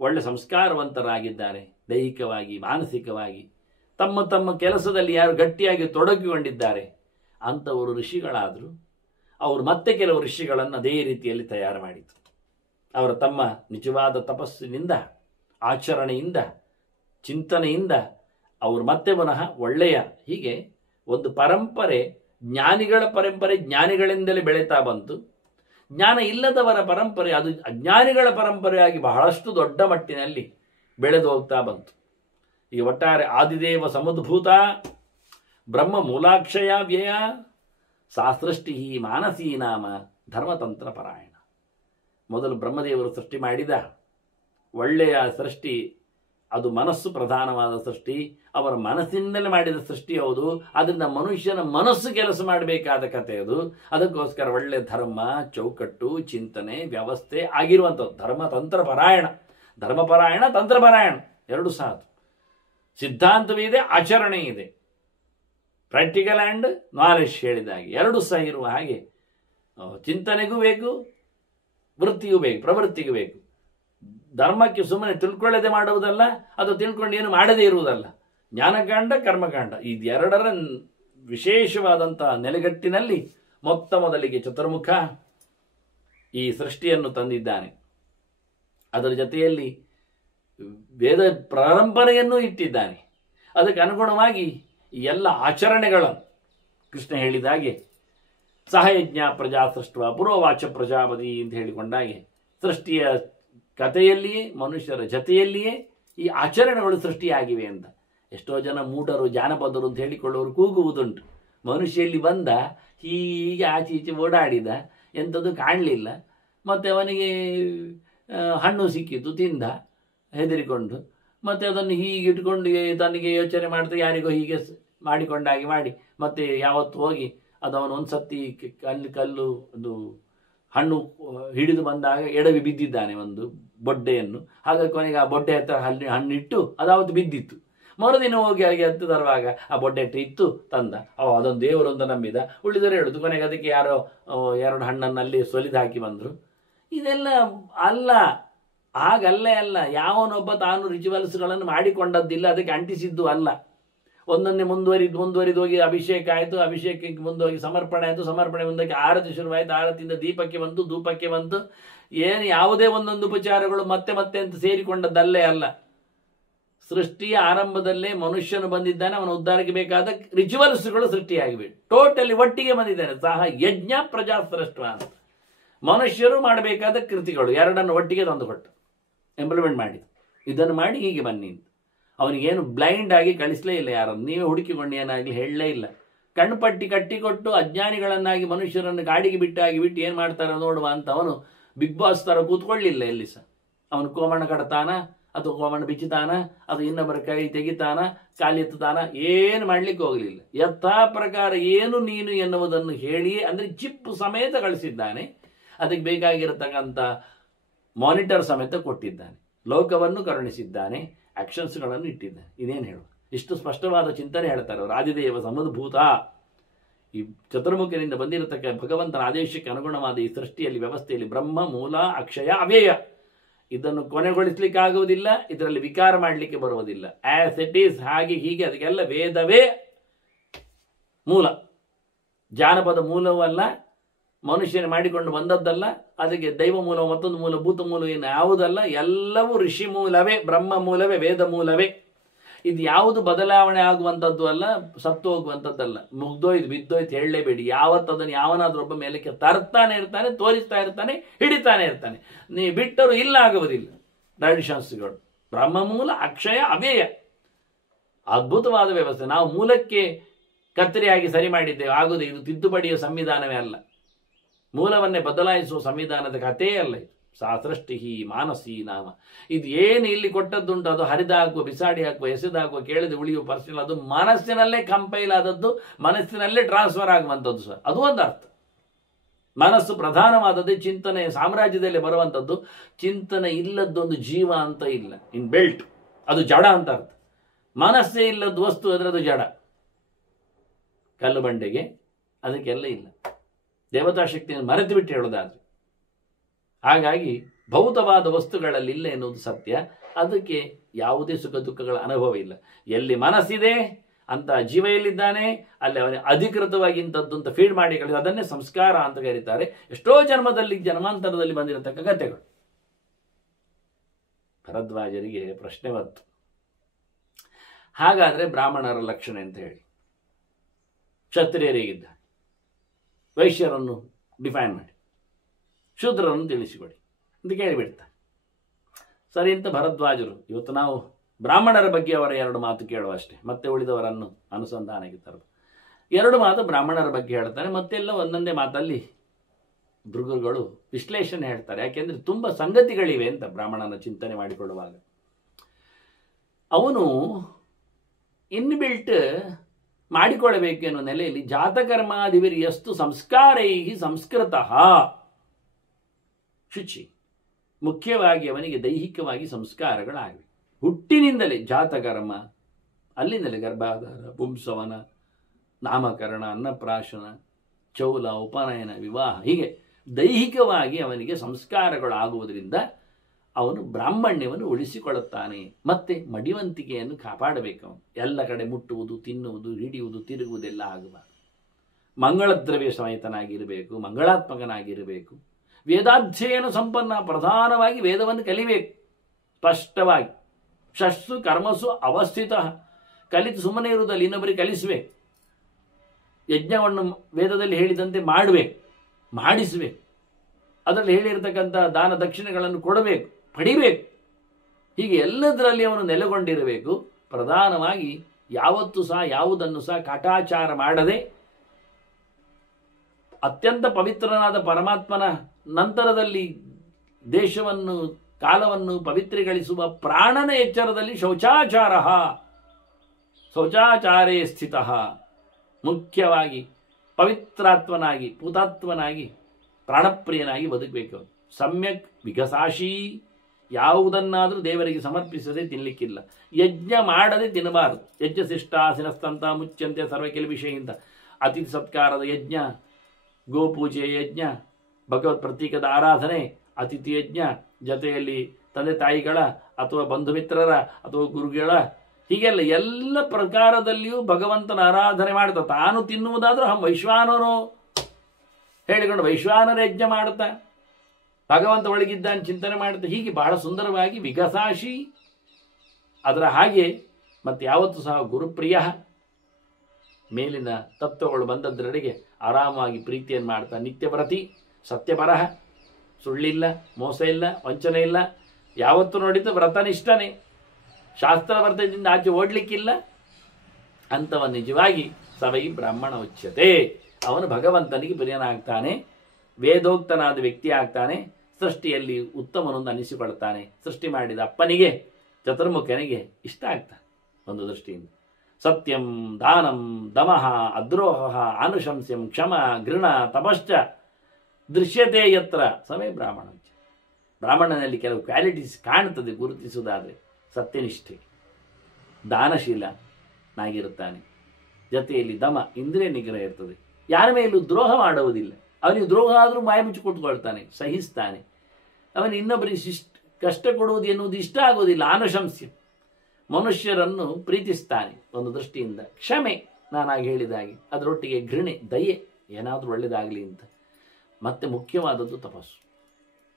ಒಳ್ಳೆ ಸಂಸ್ಕಾರವಂತರಾಗಿದ್ದಾರೆ, ದೈಹಿಕವಾಗಿ ಮಾನಸಿಕವಾಗಿ ತಮ್ಮ ತಮ್ಮ ಕೆಲಸದಲ್ಲಿ ಯಾರು ಗಟ್ಟಿಯಾಗಿ ತೊಡಗಿಕೊಂಡಿದ್ದಾರೆ, ಅಂಥವರು ಋಷಿಗಳಾದರು. ಅವರು ಮತ್ತೆ ಕೆಲವು ಋಷಿಗಳನ್ನು ಅದೇ ರೀತಿಯಲ್ಲಿ ತಯಾರು ಮಾಡಿತು. ಅವರ ತಮ್ಮ ನಿಜವಾದ ತಪಸ್ಸಿನಿಂದ, ಆಚರಣೆಯಿಂದ, ಚಿಂತನೆಯಿಂದ ಅವರು ಮತ್ತೆ ಪುನಃ ಒಳ್ಳೆಯ, ಹೀಗೆ ಒಂದು ಪರಂಪರೆ, ಜ್ಞಾನಿಗಳ ಪರಂಪರೆ ಜ್ಞಾನಿಗಳಿಂದಲೇ ಬೆಳೀತಾ ಬಂತು. ಜ್ಞಾನ ಇಲ್ಲದವರ ಪರಂಪರೆ ಅದು ಅಜ್ಞಾನಿಗಳ ಪರಂಪರೆಯಾಗಿ ಬಹಳಷ್ಟು ದೊಡ್ಡ ಮಟ್ಟಿನಲ್ಲಿ ಬೆಳೆದು ಹೋಗ್ತಾ ಬಂತು. ಈ ಒಟ್ಟಾರೆ ಆದಿದೇವ ಸಮುದ್ಭೂತ ಬ್ರಹ್ಮ ಮೂಲಾಕ್ಷಯ ವ್ಯಯ ಸಾ ಸೃಷ್ಟಿ ಮಾನಸೀ ನಾಮ ಧರ್ಮತಂತ್ರ ಪರಾಯಣ. ಮೊದಲು ಬ್ರಹ್ಮದೇವರು ಸೃಷ್ಟಿ ಮಾಡಿದ ಒಳ್ಳೆಯ ಸೃಷ್ಟಿ, ಅದು ಮನಸ್ಸು ಪ್ರಧಾನವಾದ ಸೃಷ್ಟಿ, ಅವರ ಮನಸ್ಸಿನಿಂದಲೇ ಮಾಡಿದ ಸೃಷ್ಟಿ ಹೌದು. ಅದರಿಂದ ಮನುಷ್ಯನ ಮನಸ್ಸು ಕೆಲಸ ಮಾಡಬೇಕಾದ ಕಥೆ ಅದು. ಅದಕ್ಕೋಸ್ಕರ ಒಳ್ಳೆಯ ಧರ್ಮ, ಚೌಕಟ್ಟು, ಚಿಂತನೆ, ವ್ಯವಸ್ಥೆ ಆಗಿರುವಂಥದ್ದು ಧರ್ಮತಂತ್ರ ಪರಾಯಣ. ಧರ್ಮಪರಾಯಣ, ತಂತ್ರಪರಾಯಣ ಎರಡು ಸಾಧು. ಸಿದ್ಧಾಂತವೂ ಇದೆ, ಆಚರಣೆ ಇದೆ. ಪ್ರಾಕ್ಟಿಕಲ್ ಆ್ಯಂಡ್ ನಾಲೆಜ್ ಹೇಳಿದಾಗೆ ಎರಡು ಸಹ ಇರುವ ಹಾಗೆ ಚಿಂತನೆಗೂ ಬೇಕು, ವೃತ್ತಿಗೂ ಬೇಕು, ಪ್ರವೃತ್ತಿಗೂ ಬೇಕು. ಧರ್ಮಕ್ಕೆ ಸುಮ್ಮನೆ ತಿಳ್ಕೊಳ್ಳದೆ ಮಾಡುವುದಲ್ಲ, ಅದು ತಿಳ್ಕೊಂಡು ಏನು ಮಾಡದೇ ಇರುವುದಲ್ಲ. ಜ್ಞಾನಕಾಂಡ, ಕರ್ಮಕಾಂಡ, ಇದೆರಡರ ವಿಶೇಷವಾದಂತಹ ನೆಲೆಗಟ್ಟಿನಲ್ಲಿ ಮೊದಲಿಗೆ ಚತುರ್ಮುಖ ಈ ಸೃಷ್ಟಿಯನ್ನು ತಂದಿದ್ದಾನೆ. ಅದರ ಜೊತೆಯಲ್ಲಿ ವೇದ ಪರಂಪರೆಯನ್ನೂ ಇಟ್ಟಿದ್ದಾನೆ. ಅದಕ್ಕೆ ಅನುಗುಣವಾಗಿ ಈ ಎಲ್ಲ ಆಚರಣೆಗಳನ್ನು ಕೃಷ್ಣ ಹೇಳಿದಾಗೆ ಸಹಯಜ್ಞ ಪ್ರಜಾ ಸೃಷ್ಟ ಪುರೋವಾಚ ಪ್ರಜಾಪತಿ ಅಂತ ಹೇಳಿಕೊಂಡಾಗೆ ಸೃಷ್ಟಿಯ ಕಥೆಯಲ್ಲಿಯೇ, ಮನುಷ್ಯರ ಜತೆಯಲ್ಲಿಯೇ ಈ ಆಚರಣೆಗಳು ಸೃಷ್ಟಿಯಾಗಿವೆ ಅಂತ. ಎಷ್ಟೋ ಜನ ಮೂಢರು, ಜಾನಪದರು ಅಂತ ಹೇಳಿಕೊಳ್ಳೋರು ಕೂಗುವುದುಂಟು. ಮನುಷ್ಯಲ್ಲಿ ಬಂದ, ಹೀಗೆ ಆಚೆ ಈಚೆ ಓಡಾಡಿದ, ಎಂಥದ್ದು ಕಾಣಲಿಲ್ಲ, ಮತ್ತು ಅವನಿಗೆ ಹಣ್ಣು ಸಿಕ್ಕಿತು, ತಿಂದ ಹೆದರಿಕೊಂಡು, ಮತ್ತು ಅದನ್ನು ಹೀಗೆ ಇಟ್ಕೊಂಡು ತನಗೆ ಯೋಚನೆ ಮಾಡ್ತಾ ಯಾರಿಗೋ ಹೀಗೆ ಮಾಡಿಕೊಂಡಾಗಿ ಮಾಡಿ, ಮತ್ತು ಯಾವತ್ತು ಹೋಗಿ ಅದು ಅವನು ಒಂದು ಸತಿ ಕಲ್ಲು ಅದು ಹಣ್ಣು ಹಿಡಿದು ಬಂದಾಗ ಎಡವಿ ಬಿದ್ದಿದ್ದಾನೆ ಒಂದು ಬೊಡ್ಡೆಯನ್ನು. ಹಾಗಾಗಿ ಕೊನೆಗೆ ಆ ಬೊಡ್ಡೆ ಹತ್ರ ಹಣ್ಣಿಟ್ಟು ಅದಾವತ್ತು ಬಿದ್ದಿತ್ತು. ಮರುದಿನ ಹೋಗಿ ಹಾಗೆ ಹತ್ತು ತರುವಾಗ ಆ ಬೊಡ್ಡೆ ಇಟ್ಟು ತಂದ. ಅದೊಂದು ದೇವರೊಂದು ನಂಬಿದ, ಉಳಿದರೆ ಹೇಳುದು. ಕೊನೆಗೆ ಅದಕ್ಕೆ ಯಾರೋ 2 ಹಣ್ಣನ್ನು ಅಲ್ಲಿ ಸುಲಿದು ಹಾಕಿ ಬಂದರು. ಇದೆಲ್ಲ ಅಲ್ಲ, ಹಾಗಲ್ಲೇ ಅಲ್ಲ. ಯಾವನೊಬ್ಬ ತಾನು ರಿಚುವಲ್ಸ್ಗಳನ್ನು ಮಾಡಿಕೊಂಡದ್ದಿಲ್ಲ, ಅದಕ್ಕೆ ಅಂಟಿಸಿದ್ದು ಅಲ್ಲ. ಒಂದನ್ನೇ ಮುಂದುವರಿದು ಹೋಗಿ ಅಭಿಷೇಕ ಆಯಿತು, ಅಭಿಷೇಕಕ್ಕೆ ಮುಂದೋಗಿ ಸಮರ್ಪಣೆ ಆಯಿತು, ಸಮರ್ಪಣೆ ಮುಂದಕ್ಕೆ ಆರತಿ ಶುರುವಾಯಿತು, ಆರತಿಯಿಂದ ದೀಪಕ್ಕೆ ಬಂತು, ಧೂಪಕ್ಕೆ ಬಂತು. ಏನು ಯಾವುದೇ ಒಂದೊಂದು ಉಪಚಾರಗಳು ಮತ್ತೆ ಅಂತ ಸೇರಿಕೊಂಡದ್ದಲ್ಲೇ ಅಲ್ಲ. ಸೃಷ್ಟಿಯ ಆರಂಭದಲ್ಲೇ ಮನುಷ್ಯನು ಬಂದಿದ್ದಾನೆ, ಅವನ ಉದ್ಧಾರಕ್ಕೆ ಬೇಕಾದ ರಿಚುವಲ್ಸ್ಗಳು ಸೃಷ್ಟಿಯಾಗಿವೆ. ಟೋಟಲಿ ಒಟ್ಟಿಗೆ ಬಂದಿದ್ದಾನೆ. ಸಹ ಯಜ್ಞ ಪ್ರಜಾ ಸೃಷ್ಟ ಅಂತ ಮನುಷ್ಯರು ಮಾಡಬೇಕಾದ ಕೃತಿಗಳು ಎರಡನ್ನು ಒಟ್ಟಿಗೆ ತಂದುಕೊಟ್ಟು ಇಂಪ್ಲಿಮೆಂಟ್ ಮಾಡಿ, ಇದನ್ನು ಮಾಡಿ ಹೀಗೆ ಬನ್ನಿ ಅಂತ. ಅವನಿಗೇನು ಬ್ಲೈಂಡ್ ಆಗಿ ಕಳಿಸಲೇ ಇಲ್ಲ, ಯಾರನ್ನು ನೀವೇ ಹುಡುಕಿಕೊಂಡು ಏನಾಗಲಿ ಹೇಳಲೇ ಇಲ್ಲ. ಕಣ್ಪಟ್ಟಿ ಕಟ್ಟಿಕೊಟ್ಟು ಅಜ್ಞಾನಿಗಳನ್ನಾಗಿ ಮನುಷ್ಯರನ್ನು ಗಾಡಿಗೆ ಬಿಟ್ಟು ಏನು ಮಾಡ್ತಾರೆ ನೋಡುವ ಅಂತ ಅವನು ಬಿಗ್ ಬಾಸ್ ಥರ ಕೂತ್ಕೊಳ್ಳಿಲ್ಲ ಎಲ್ಲಿ ಸಹ. ಅವನು ಕೋಮಣ ಕಡ್ತಾನ, ಅಥವಾ ಕೋಮಣ ಬಿಚ್ಚುತ್ತಾನ, ಅದು ಇನ್ನೊಬ್ಬರ ಕೈ ತೆಗಿತಾನ, ಕಾಲೆತ್ತುತ್ತಾನ, ಏನು ಮಾಡಲಿಕ್ಕೆ ಹೋಗಲಿಲ್ಲ. ಯಥಾ ಪ್ರಕಾರ ಏನು ನೀನು ಎನ್ನುವುದನ್ನು ಹೇಳಿಯೇ, ಅಂದರೆ ಚಿಪ್ಪು ಸಮೇತ ಕಳಿಸಿದ್ದಾನೆ. ಅದಕ್ಕೆ ಬೇಕಾಗಿರತಕ್ಕಂಥ ಮಾನಿಟರ್ ಸಮೇತ ಕೊಟ್ಟಿದ್ದಾನೆ. ಲೋಕವನ್ನು ಕರುಣಿಸಿದ್ದಾನೆ, ಆಕ್ಷನ್ಸ್ಗಳನ್ನು ಇಟ್ಟಿದ್ದಾನೆ. ಇದೇನು ಹೇಳು, ಇಷ್ಟು ಸ್ಪಷ್ಟವಾದ ಚಿಂತನೆ ಹೇಳ್ತಾರೆ ಅವರು. ಆದಿದೇವ ಸಮುದ್ಭೂತ, ಈ ಚತುರ್ಮುಖನಿಂದ ಬಂದಿರತಕ್ಕ ಭಗವಂತನ ಆದೇಶಕ್ಕೆ ಅನುಗುಣವಾದ ಈ ಸೃಷ್ಟಿಯಲ್ಲಿ, ವ್ಯವಸ್ಥೆಯಲ್ಲಿ ಬ್ರಹ್ಮ ಮೂಲ ಅಕ್ಷಯ ಅವ್ಯಯ. ಇದನ್ನು ಕೊನೆಗೊಳಿಸ್ಲಿಕ್ಕೆ ಆಗುವುದಿಲ್ಲ, ಇದರಲ್ಲಿ ವಿಕಾರ ಮಾಡಲಿಕ್ಕೆ ಬರುವುದಿಲ್ಲ. ಆಸ್ ಇಟ್ ಈಸ್, ಹಾಗೆ ಹೀಗೆ, ಅದಕ್ಕೆಲ್ಲ ವೇದವೇ ಮೂಲ. ಜಾನಪದ ಮೂಲವಲ್ಲ, ಮನುಷ್ಯನ ಮಾಡಿಕೊಂಡು ಬಂದದ್ದಲ್ಲ, ಅದಕ್ಕೆ ದೈವ ಮೂಲ, ಮತ್ತೊಂದು ಮೂಲ, ಭೂತ ಮೂಲ ಏನು ಯಾವುದಲ್ಲ. ಎಲ್ಲವೂ ಋಷಿ ಮೂಲವೇ, ಬ್ರಹ್ಮ ಮೂಲವೇ, ವೇದ ಮೂಲವೇ. ಇದು ಯಾವುದು ಬದಲಾವಣೆ ಆಗುವಂಥದ್ದು ಅಲ್ಲ, ಸತ್ತು ಹೋಗುವಂಥದ್ದಲ್ಲ. ಮುಗ್ದೋಯ್ತು ಬಿದ್ದೋಯ್ತು ಹೇಳಲೇಬೇಡಿ. ಯಾವತ್ತದನ್ನು ಯಾವನಾದ್ರೂ ಒಬ್ಬ ಮೇಲಕ್ಕೆ ತರ್ತಾನೆ ಇರ್ತಾನೆ, ತೋರಿಸ್ತಾ ಇರ್ತಾನೆ, ಹಿಡಿತಾನೆ ಇರ್ತಾನೆ. ನೀ ಬಿಟ್ಟರು ಇಲ್ಲ ಆಗುವುದಿಲ್ಲ. ಟ್ರೆಡಿಷನ್ಸ್ಗಳು ಬ್ರಹ್ಮಮೂಲ ಅಕ್ಷಯ ಅವ್ಯಯ, ಅದ್ಭುತವಾದ ವ್ಯವಸ್ಥೆ. ನಾವು ಮೂಲಕ್ಕೆ ಕತ್ತರಿಯಾಗಿ ಸರಿ ಮಾಡಿದ್ದೇವೆ, ಆಗುವುದು. ಇದು ತಿದ್ದುಪಡಿಯ ಸಂವಿಧಾನವೇ ಅಲ್ಲ, ಮೂಲವನ್ನೇ ಬದಲಾಯಿಸುವ ಸಂವಿಧಾನದ ಕಥೆಯೇ ಅಲ್ಲ ಇದು. ಸಾ ಸೃಷ್ಟಿ ಮಾನಸಿ ನಾಮ. ಇದು ಏನು ಇಲ್ಲಿ ಕೊಟ್ಟದ್ದುಂಟು ಅದು ಹರಿದಾಗುವ, ಬಿಸಾಡಿ ಹಾಕುವ, ಎಸೆದಾಗುವ, ಕೇಳದೆ ಉಳಿಯುವ ಪರ್ಸನಲ್, ಅದು ಮನಸ್ಸಿನಲ್ಲೇ ಕಂಪೈಲ್ ಆದದ್ದು, ಮನಸ್ಸಿನಲ್ಲೇ ಟ್ರಾನ್ಸ್ಫರ್ ಆಗುವಂಥದ್ದು ಸರ್. ಅದು ಒಂದು ಅರ್ಥ. ಮನಸ್ಸು ಪ್ರಧಾನವಾದದ್ದು, ಚಿಂತನೆ ಸಾಮ್ರಾಜ್ಯದಲ್ಲಿ ಬರುವಂಥದ್ದು. ಚಿಂತನೆ ಇಲ್ಲದ್ದೊಂದು ಜೀವ ಅಂತ ಇಲ್ಲ, ಇನ್ ಬೆಲ್ಟ್, ಅದು ಜಡ ಅಂತ ಅರ್ಥ. ಮನಸ್ಸೇ ಇಲ್ಲದ್ದು ವಸ್ತು ಅಂದರೆ ಅದು ಜಡ. ಕಲ್ಲು ಬಂಡೆಗೆ ಅದಕ್ಕೆಲ್ಲ ಇಲ್ಲ, ದೇವತಾ ಶಕ್ತಿಯನ್ನು ಮರೆತು ಬಿಟ್ಟು ಹೇಳೋದಾದ್ರೆ. ಹಾಗಾಗಿ ಭೌತವಾದ ವಸ್ತುಗಳಲ್ಲಿ ಇಲ್ಲ ಎನ್ನುವುದು ಸತ್ಯ. ಅದಕ್ಕೆ ಯಾವುದೇ ಸುಖ ದುಃಖಗಳ ಅನುಭವ ಇಲ್ಲ. ಎಲ್ಲಿ ಮನಸ್ಸಿದೆ ಅಂತ ಜೀವ ಎಲ್ಲಿದ್ದಾನೆ, ಅಲ್ಲಿ ಅವನ ಅಧಿಕೃತವಾಗಿ ಇಂಥದ್ದು ಅಂತ ಫೀಡ್ ಮಾಡಿ ಕಳಿಸಿ, ಅದನ್ನೇ ಸಂಸ್ಕಾರ ಅಂತ ಕರೀತಾರೆ. ಎಷ್ಟೋ ಜನ್ಮಾಂತರದಲ್ಲಿ ಬಂದಿರತಕ್ಕ ಕಥೆಗಳು. ಭರದ್ವಾಜರಿಗೆ ಪ್ರಶ್ನೆ ಬಂತು, ಹಾಗಾದ್ರೆ ಬ್ರಾಹ್ಮಣರ ಲಕ್ಷಣ ಅಂತ ಹೇಳಿ, ಕ್ಷತ್ರಿಯರಿಗಿದ್ದ, ವೈಶ್ಯರನ್ನು ಡಿಫೈನ್ ಮಾಡಿ, ಶೂದ್ರರನ್ನು ತಿಳಿಸಿಕೊಡಿ ಅಂತ ಕೇಳಿಬಿಡ್ತಾರೆ. ಸರಿ ಅಂತ ಭರದ್ವಾಜರು, ಇವತ್ತು ನಾವು ಬ್ರಾಹ್ಮಣರ ಬಗ್ಗೆ ಅವರ 2 ಮಾತು ಕೇಳುವ ಅಷ್ಟೇ, ಮತ್ತೆ ಉಳಿದವರನ್ನು ಅನುಸಂಧಾನಕ್ಕೆ ತರದು. 2 ಮಾತು ಬ್ರಾಹ್ಮಣರ ಬಗ್ಗೆ ಹೇಳ್ತಾರೆ, ಮತ್ತೆಲ್ಲ ಒಂದೊಂದೇ ಮಾತಲ್ಲಿ ಭೃಗುಗಳು ವಿಶ್ಲೇಷಣೆ ಹೇಳ್ತಾರೆ. ಯಾಕೆಂದ್ರೆ ತುಂಬ ಸಂಗತಿಗಳಿವೆ ಅಂತ ಬ್ರಾಹ್ಮಣನ ಚಿಂತನೆ ಮಾಡಿಕೊಳ್ಳುವಾಗ. ಅವನು ಇನ್ಬಿಲ್ಟ್ ಮಾಡಿಕೊಳ್ಳಬೇಕು ಎನ್ನುವ ನೆಲೆಯಲ್ಲಿ ಜಾತಕರ್ಮಾಧಿವಿರ್ಯಸ್ತು ಸಂಸ್ಕಾರೈ ಸಂಸ್ಕೃತಃ. ಶುಚಿ, ಮುಖ್ಯವಾಗಿ ಅವನಿಗೆ ದೈಹಿಕವಾಗಿ ಸಂಸ್ಕಾರಗಳಾಗಿವೆ. ಹುಟ್ಟಿನಿಂದಲೇ ಜಾತಕರ್ಮ, ಅಲ್ಲಿಂದಲೇ ಗರ್ಭಾಧಾರ, ಪುಂಸವನ, ನಾಮಕರಣ, ಅನ್ನಪ್ರಾಶನ, ಚೌಲ, ಉಪನಯನ, ವಿವಾಹ, ಹೀಗೆ ದೈಹಿಕವಾಗಿ ಅವನಿಗೆ ಸಂಸ್ಕಾರಗಳಾಗುವುದರಿಂದ ಅವನು ಬ್ರಾಹ್ಮಣ್ಯವನ್ನು ಉಳಿಸಿಕೊಳ್ಳುತ್ತಾನೆ. ಮತ್ತೆ ಮಡಿವಂತಿಕೆಯನ್ನು ಕಾಪಾಡಬೇಕು. ಅವನು ಎಲ್ಲ ಕಡೆ ಮುಟ್ಟುವುದು, ತಿನ್ನುವುದು, ಹಿಡಿಯುವುದು, ತಿರುಗುವುದೆಲ್ಲ ಆಗಬಾರದು. ಮಂಗಳದ್ರವ್ಯ ಸಮೇತನಾಗಿರಬೇಕು, ಮಂಗಳಾತ್ಮಕನಾಗಿರಬೇಕು. ವೇದಾಧ್ಯಯನ ಸಂಪನ್ನ, ಪ್ರಧಾನವಾಗಿ ವೇದವನ್ನು ಕಲಿಬೇಕು ಸ್ಪಷ್ಟವಾಗಿ. ಷಟ್ಸು ಕರ್ಮಸು ಅವಸ್ಥಿತ, ಕಲಿತು ಸುಮ್ಮನೆ ಇರುವುದಲ್ಲಿ ಇನ್ನೊಬ್ಬರಿಗೆ ಕಲಿಸಬೇಕು. ಯಜ್ಞವನ್ನು ವೇದದಲ್ಲಿ ಹೇಳಿದಂತೆ ಮಾಡಬೇಕು, ಮಾಡಿಸಬೇಕು. ಅದರಲ್ಲಿ ಹೇಳಿರ್ತಕ್ಕಂಥ ದಾನ ದಕ್ಷಿಣೆಗಳನ್ನು ಕೊಡಬೇಕು, ಪಡಿಬೇಕು. ಹೀಗೆ ಎಲ್ಲದರಲ್ಲಿ ಅವನು ನೆಲೆಗೊಂಡಿರಬೇಕು. ಪ್ರಧಾನವಾಗಿ ಯಾವತ್ತೂ ಸಹ ಯಾವುದನ್ನು ಸಹ ಕಾಟಾಚಾರ ಮಾಡದೆ, ಅತ್ಯಂತ ಪವಿತ್ರನಾದ ಪರಮಾತ್ಮನ ನಂತರದಲ್ಲಿ ದೇಶವನ್ನು ಕಾಲವನ್ನು ಪವಿತ್ರಗೊಳಿಸುವ ಪ್ರಾಣನ ಎಚ್ಚರದಲ್ಲಿ ಶೌಚಾಚಾರೇ ಸ್ಥಿತ, ಮುಖ್ಯವಾಗಿ ಪವಿತ್ರಾತ್ಮನಾಗಿ, ಪೂತಾತ್ಮನಾಗಿ, ಪ್ರಾಣಪ್ರಿಯನಾಗಿ ಬದುಕಬೇಕು. ಸಮ್ಯಕ್ ವಿಗಸಾಶಿ, ಯಾವುದನ್ನಾದರೂ ದೇವರಿಗೆ ಸಮರ್ಪಿಸದೆ ತಿನ್ನಲಿಕ್ಕಿಲ್ಲ. ಯಜ್ಞ ಮಾಡದೆ ತಿನ್ನಬಾರದು. ಯಜ್ಞ ಶಿಷ್ಟಾಸಿನಸ್ತಂತ ಮುಚ್ಚಂತೆ ಸರ್ವ ವಿಷಯಿಂದ. ಅತಿಥಿ ಸತ್ಕಾರದ ಯಜ್ಞ, ಗೋಪೂಜೆಯ ಯಜ್ಞ, ಭಗವತ್ ಪ್ರತೀಕದ ಆರಾಧನೆ, ಅತಿಥಿ ಯಜ್ಞ, ಜೊತೆಯಲ್ಲಿ ತಂದೆ ತಾಯಿಗಳ ಅಥವಾ ಬಂಧು ಮಿತ್ರರ ಅಥವಾ ಗುರುಗಳ, ಹೀಗೆಲ್ಲ ಎಲ್ಲ ಪ್ರಕಾರದಲ್ಲಿಯೂ ಭಗವಂತನ ಆರಾಧನೆ ಮಾಡ್ತಾ, ತಾನು ತಿನ್ನುವುದಾದ್ರೂ ವೈಶ್ವಾನರು ಹೇಳಿಕೊಂಡು ವೈಶ್ವಾನರ ಯಜ್ಞ ಮಾಡುತ್ತಾ ಭಗವಂತ ಒಳಗಿದ್ದಾನೆ ಚಿಂತನೆ ಮಾಡುತ್ತಾ, ಹೀಗೆ ಬಹಳ ಸುಂದರವಾಗಿ ವಿಗಸಾಶಿ. ಅದರ ಹಾಗೆ ಮತ್ತೆ ಯಾವತ್ತೂ ಸಹ ಗುರುಪ್ರಿಯ, ಮೇಲಿನ ತತ್ವಗಳು ಬಂದದ್ದರೆಡೆಗೆ ಆರಾಮಾಗಿ ಪ್ರೀತಿಯನ್ನು ಮಾಡ್ತಾ, ನಿತ್ಯವ್ರತಿ, ಸತ್ಯಪರಹ, ಸುಳ್ಳಿಲ್ಲ, ಮೋಸ ಇಲ್ಲ, ವಂಚನೆ ಇಲ್ಲ, ಯಾವತ್ತು ನೋಡಿದ್ದು ವ್ರತನಿಷ್ಠನೇ, ಶಾಸ್ತ್ರ ವ್ರತದಿಂದ ಆಚೆ ಓಡ್ಲಿಕ್ಕಿಲ್ಲ ಅಂತವ ನಿಜವಾಗಿ ಸವೈ ಬ್ರಾಹ್ಮಣ ಉಚ್ಯತೆ. ಅವನು ಭಗವಂತನಿಗೆ ಪ್ರಿಯನಾಗ್ತಾನೆ, ವೇದೋಕ್ತನಾದ ವ್ಯಕ್ತಿ ಆಗ್ತಾನೆ, ಸೃಷ್ಟಿಯಲ್ಲಿ ಉತ್ತಮನೊಂದು ಅನಿಸಿಕೊಳ್ತಾನೆ. ಸೃಷ್ಟಿ ಮಾಡಿದ ಅಪ್ಪನಿಗೆ, ಚತುರ್ಮುಖನಿಗೆ ಇಷ್ಟ ಆಗ್ತಾನೆ ಒಂದು ದೃಷ್ಟಿಯಿಂದ. ಸತ್ಯಂ, ದಾನಂ, ದಮಃ, ಅದ್ರೋಹ, ಆನುಶಂಸ್ಯಂ, ಕ್ಷಮ, ಗೃಣ, ತಪಶ್ಚ ದೃಶ್ಯತೆ ಯತ್ರ ಸವೈ ಬ್ರಾಹ್ಮಣ. ಬ್ರಾಹ್ಮಣನಲ್ಲಿ ಕೆಲವು ಕ್ವಾಲಿಟೀಸ್ ಕಾಣುತ್ತದೆ ಗುರುತಿಸುವುದಾದರೆ. ಸತ್ಯನಿಷ್ಠೆ, ದಾನಶೀಲನಾಗಿರುತ್ತಾನೆ, ಜೊತೆಯಲ್ಲಿ ದಮ, ಇಂದ್ರಿಯ ನಿಗ್ರಹ ಇರ್ತದೆ. ಯಾರ ಮೇಲೂ ದ್ರೋಹ ಮಾಡುವುದಿಲ್ಲ. ಅವನಿಗೆ ದ್ರೋಹ ಆದರೂ ಮಾಯ ಮುಚ್ಚಿ ಕೊಟ್ಕೊಳ್ತಾನೆ, ಸಹಿಸ್ತಾನೆ. ಅವನು ಇನ್ನೊಬ್ಬರಿಗೆ ಕಷ್ಟ ಕೊಡುವುದು ಎನ್ನುವುದು ಇಷ್ಟ ಆಗುವುದಿಲ್ಲ. ಆನುಶಂಸ್ಯ, ಮನುಷ್ಯರನ್ನು ಪ್ರೀತಿಸ್ತಾನೆ ಒಂದು ದೃಷ್ಟಿಯಿಂದ. ಕ್ಷಮೆ, ನಾನಾಗಿ ಹೇಳಿದಾಗೆ, ಅದರೊಟ್ಟಿಗೆ ಘೃಣೆ, ದಯೆ, ಏನಾದರೂ ಒಳ್ಳೆಯದಾಗಲಿ ಅಂತ. ಮತ್ತೆ ಮುಖ್ಯವಾದದ್ದು ತಪಸ್ಸು,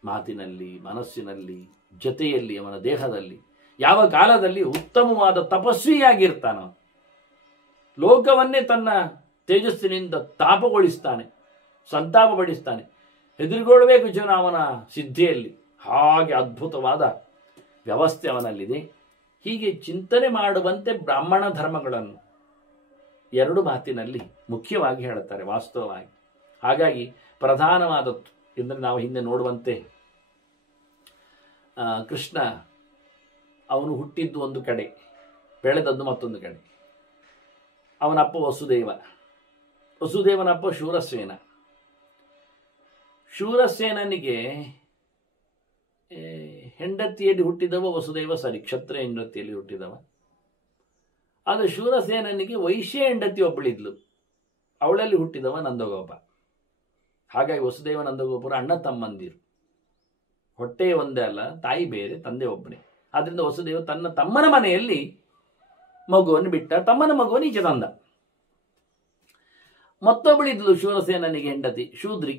ಮಾತಿನಲ್ಲಿ, ಮನಸ್ಸಿನಲ್ಲಿ, ಜೊತೆಯಲ್ಲಿ, ಅವನ ದೇಹದಲ್ಲಿ. ಯಾವ ಕಾಲದಲ್ಲಿ ಉತ್ತಮವಾದ ತಪಸ್ವಿಯಾಗಿರ್ತಾನೋ, ಲೋಕವನ್ನೇ ತನ್ನ ತೇಜಸ್ಸಿನಿಂದ ತಾಪಗೊಳಿಸ್ತಾನೆ, ಸಂತಾಪಪಡಿಸ್ತಾನೆ. ಹೆದರಿಗೊಳ್ಳಬೇಕು ಜನ ಅವನ ಸಿದ್ಧಿಯಲ್ಲಿ. ಹಾಗೆ ಅದ್ಭುತವಾದ ವ್ಯವಸ್ಥೆ ಅವನಲ್ಲಿದೆ. ಹೀಗೆ ಚಿಂತನೆ ಮಾಡುವಂತೆ ಬ್ರಾಹ್ಮಣ ಧರ್ಮಗಳನ್ನು ಎರಡು ಮಾತಿನಲ್ಲಿ ಮುಖ್ಯವಾಗಿ ಹೇಳುತ್ತಾರೆ ವಾಸ್ತವವಾಗಿ. ಹಾಗಾಗಿ ಪ್ರಧಾನವಾದದ್ದು ಎಂದರೆ ನಾವು ಹಿಂದೆ ನೋಡುವಂತೆ ಕೃಷ್ಣ ಅವನು ಹುಟ್ಟಿದ್ದು ಒಂದು ಕಡೆ, ಬೆಳೆದದ್ದು ಮತ್ತೊಂದು ಕಡೆ. ಅವನಪ್ಪ ವಸುದೇವ, ವಸುದೇವನಪ್ಪ ಶೂರಸೇನ. ಶೂರಸೇನನಿಗೆ ಹೆಂಡತಿಯಲ್ಲಿ ಹುಟ್ಟಿದವ ವಸುದೇವ, ಸರಿ, ಕ್ಷತ್ರಿಯ ಹೆಂಡತಿಯಲ್ಲಿ ಹುಟ್ಟಿದವ. ಅದು ಶೂರಸೇನನಿಗೆ ವೈಶ್ಯ ಹೆಂಡತಿ ಒಬ್ಬಳಿದ್ಲು, ಅವಳಲ್ಲಿ ಹುಟ್ಟಿದವ ನಂದಗೋಪ. ಹಾಗಾಗಿ ವಸುದೇವ ನಂದಗೋಪುರ ಅಣ್ಣ ತಮ್ಮಂದಿರು, ಹೊಟ್ಟೆ ಒಂದೇ ಅಲ್ಲ, ತಾಯಿ ಬೇರೆ, ತಂದೆ ಒಬ್ಬನೇ. ಆದ್ರಿಂದ ವಸುದೇವ ತನ್ನ ತಮ್ಮನ ಮನೆಯಲ್ಲಿ ಮಗುವನ್ನು ಬಿಟ್ಟ, ತಮ್ಮನ ಮಗುವನ್ನು ಈಚೆ ತಂದ. ಮತ್ತೊಬ್ಬಳಿದ್ಲು ಶೂರಸೇನನಿಗೆ ಹೆಂಡತಿ ಶೂದ್ರಿ,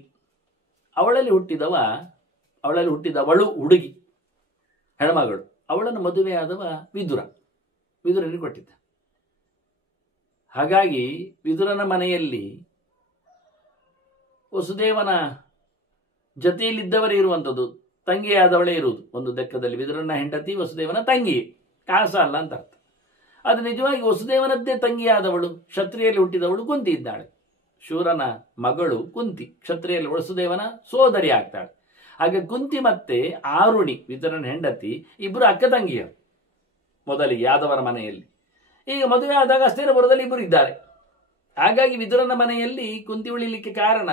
ಅವಳಲ್ಲಿ ಹುಟ್ಟಿದವಳು ಹುಡುಗಿ, ಹೆಣ್ಮಗಳು. ಅವಳನ್ನು ಮದುವೆಯಾದವ ವಿದುರನಿಗೆ ಕೊಟ್ಟಿದ್ದ. ಹಾಗಾಗಿ ವಿದುರನ ಮನೆಯಲ್ಲಿ ವಸುದೇವನ ಜೊತೆಯಲ್ಲಿದ್ದವರೇ ಇರುವಂಥದ್ದು, ತಂಗಿಯಾದವಳೇ ಇರುವುದು ಒಂದು ಲೆಕ್ಕದಲ್ಲಿ. ವಿದುರನ ಹೆಂಡತಿ ವಸುದೇವನ ತಂಗಿ, ಕಾಸ ಅಲ್ಲ ಅಂತ ಅರ್ಥ. ಅದು ನಿಜವಾಗಿ ವಸುದೇವನದ್ದೇ ತಂಗಿಯಾದವಳು, ಕ್ಷತ್ರಿಯಲ್ಲಿ ಹುಟ್ಟಿದವಳು ಕುಂತಿ ಇದ್ದಾಳೆ. ಶೂರನ ಮಗಳು ಕುಂತಿ ಕ್ಷತ್ರಿಯಲ್ಲಿ ವಸುದೇವನ ಸೋದರಿ ಆಗ್ತಾಳೆ. ಹಾಗೆ ಕುಂತಿ ಮತ್ತೆ ಆರುಣಿ ವಿದುರನ ಹೆಂಡತಿ ಇಬ್ಬರು ಅಕ್ಕ ತಂಗಿಯರು ಮೊದಲಿಗೆ ಯಾದವರ ಮನೆಯಲ್ಲಿ. ಈಗ ಮದುವೆ ಆದಾಗ ಹಸ್ತಿನಾಪುರದಲ್ಲಿ ಇಬ್ಬರು ಇದ್ದಾರೆ. ಹಾಗಾಗಿ ವಿದುರನ ಮನೆಯಲ್ಲಿ ಕುಂತಿ ಉಳಿಲಿಕ್ಕೆ ಕಾರಣ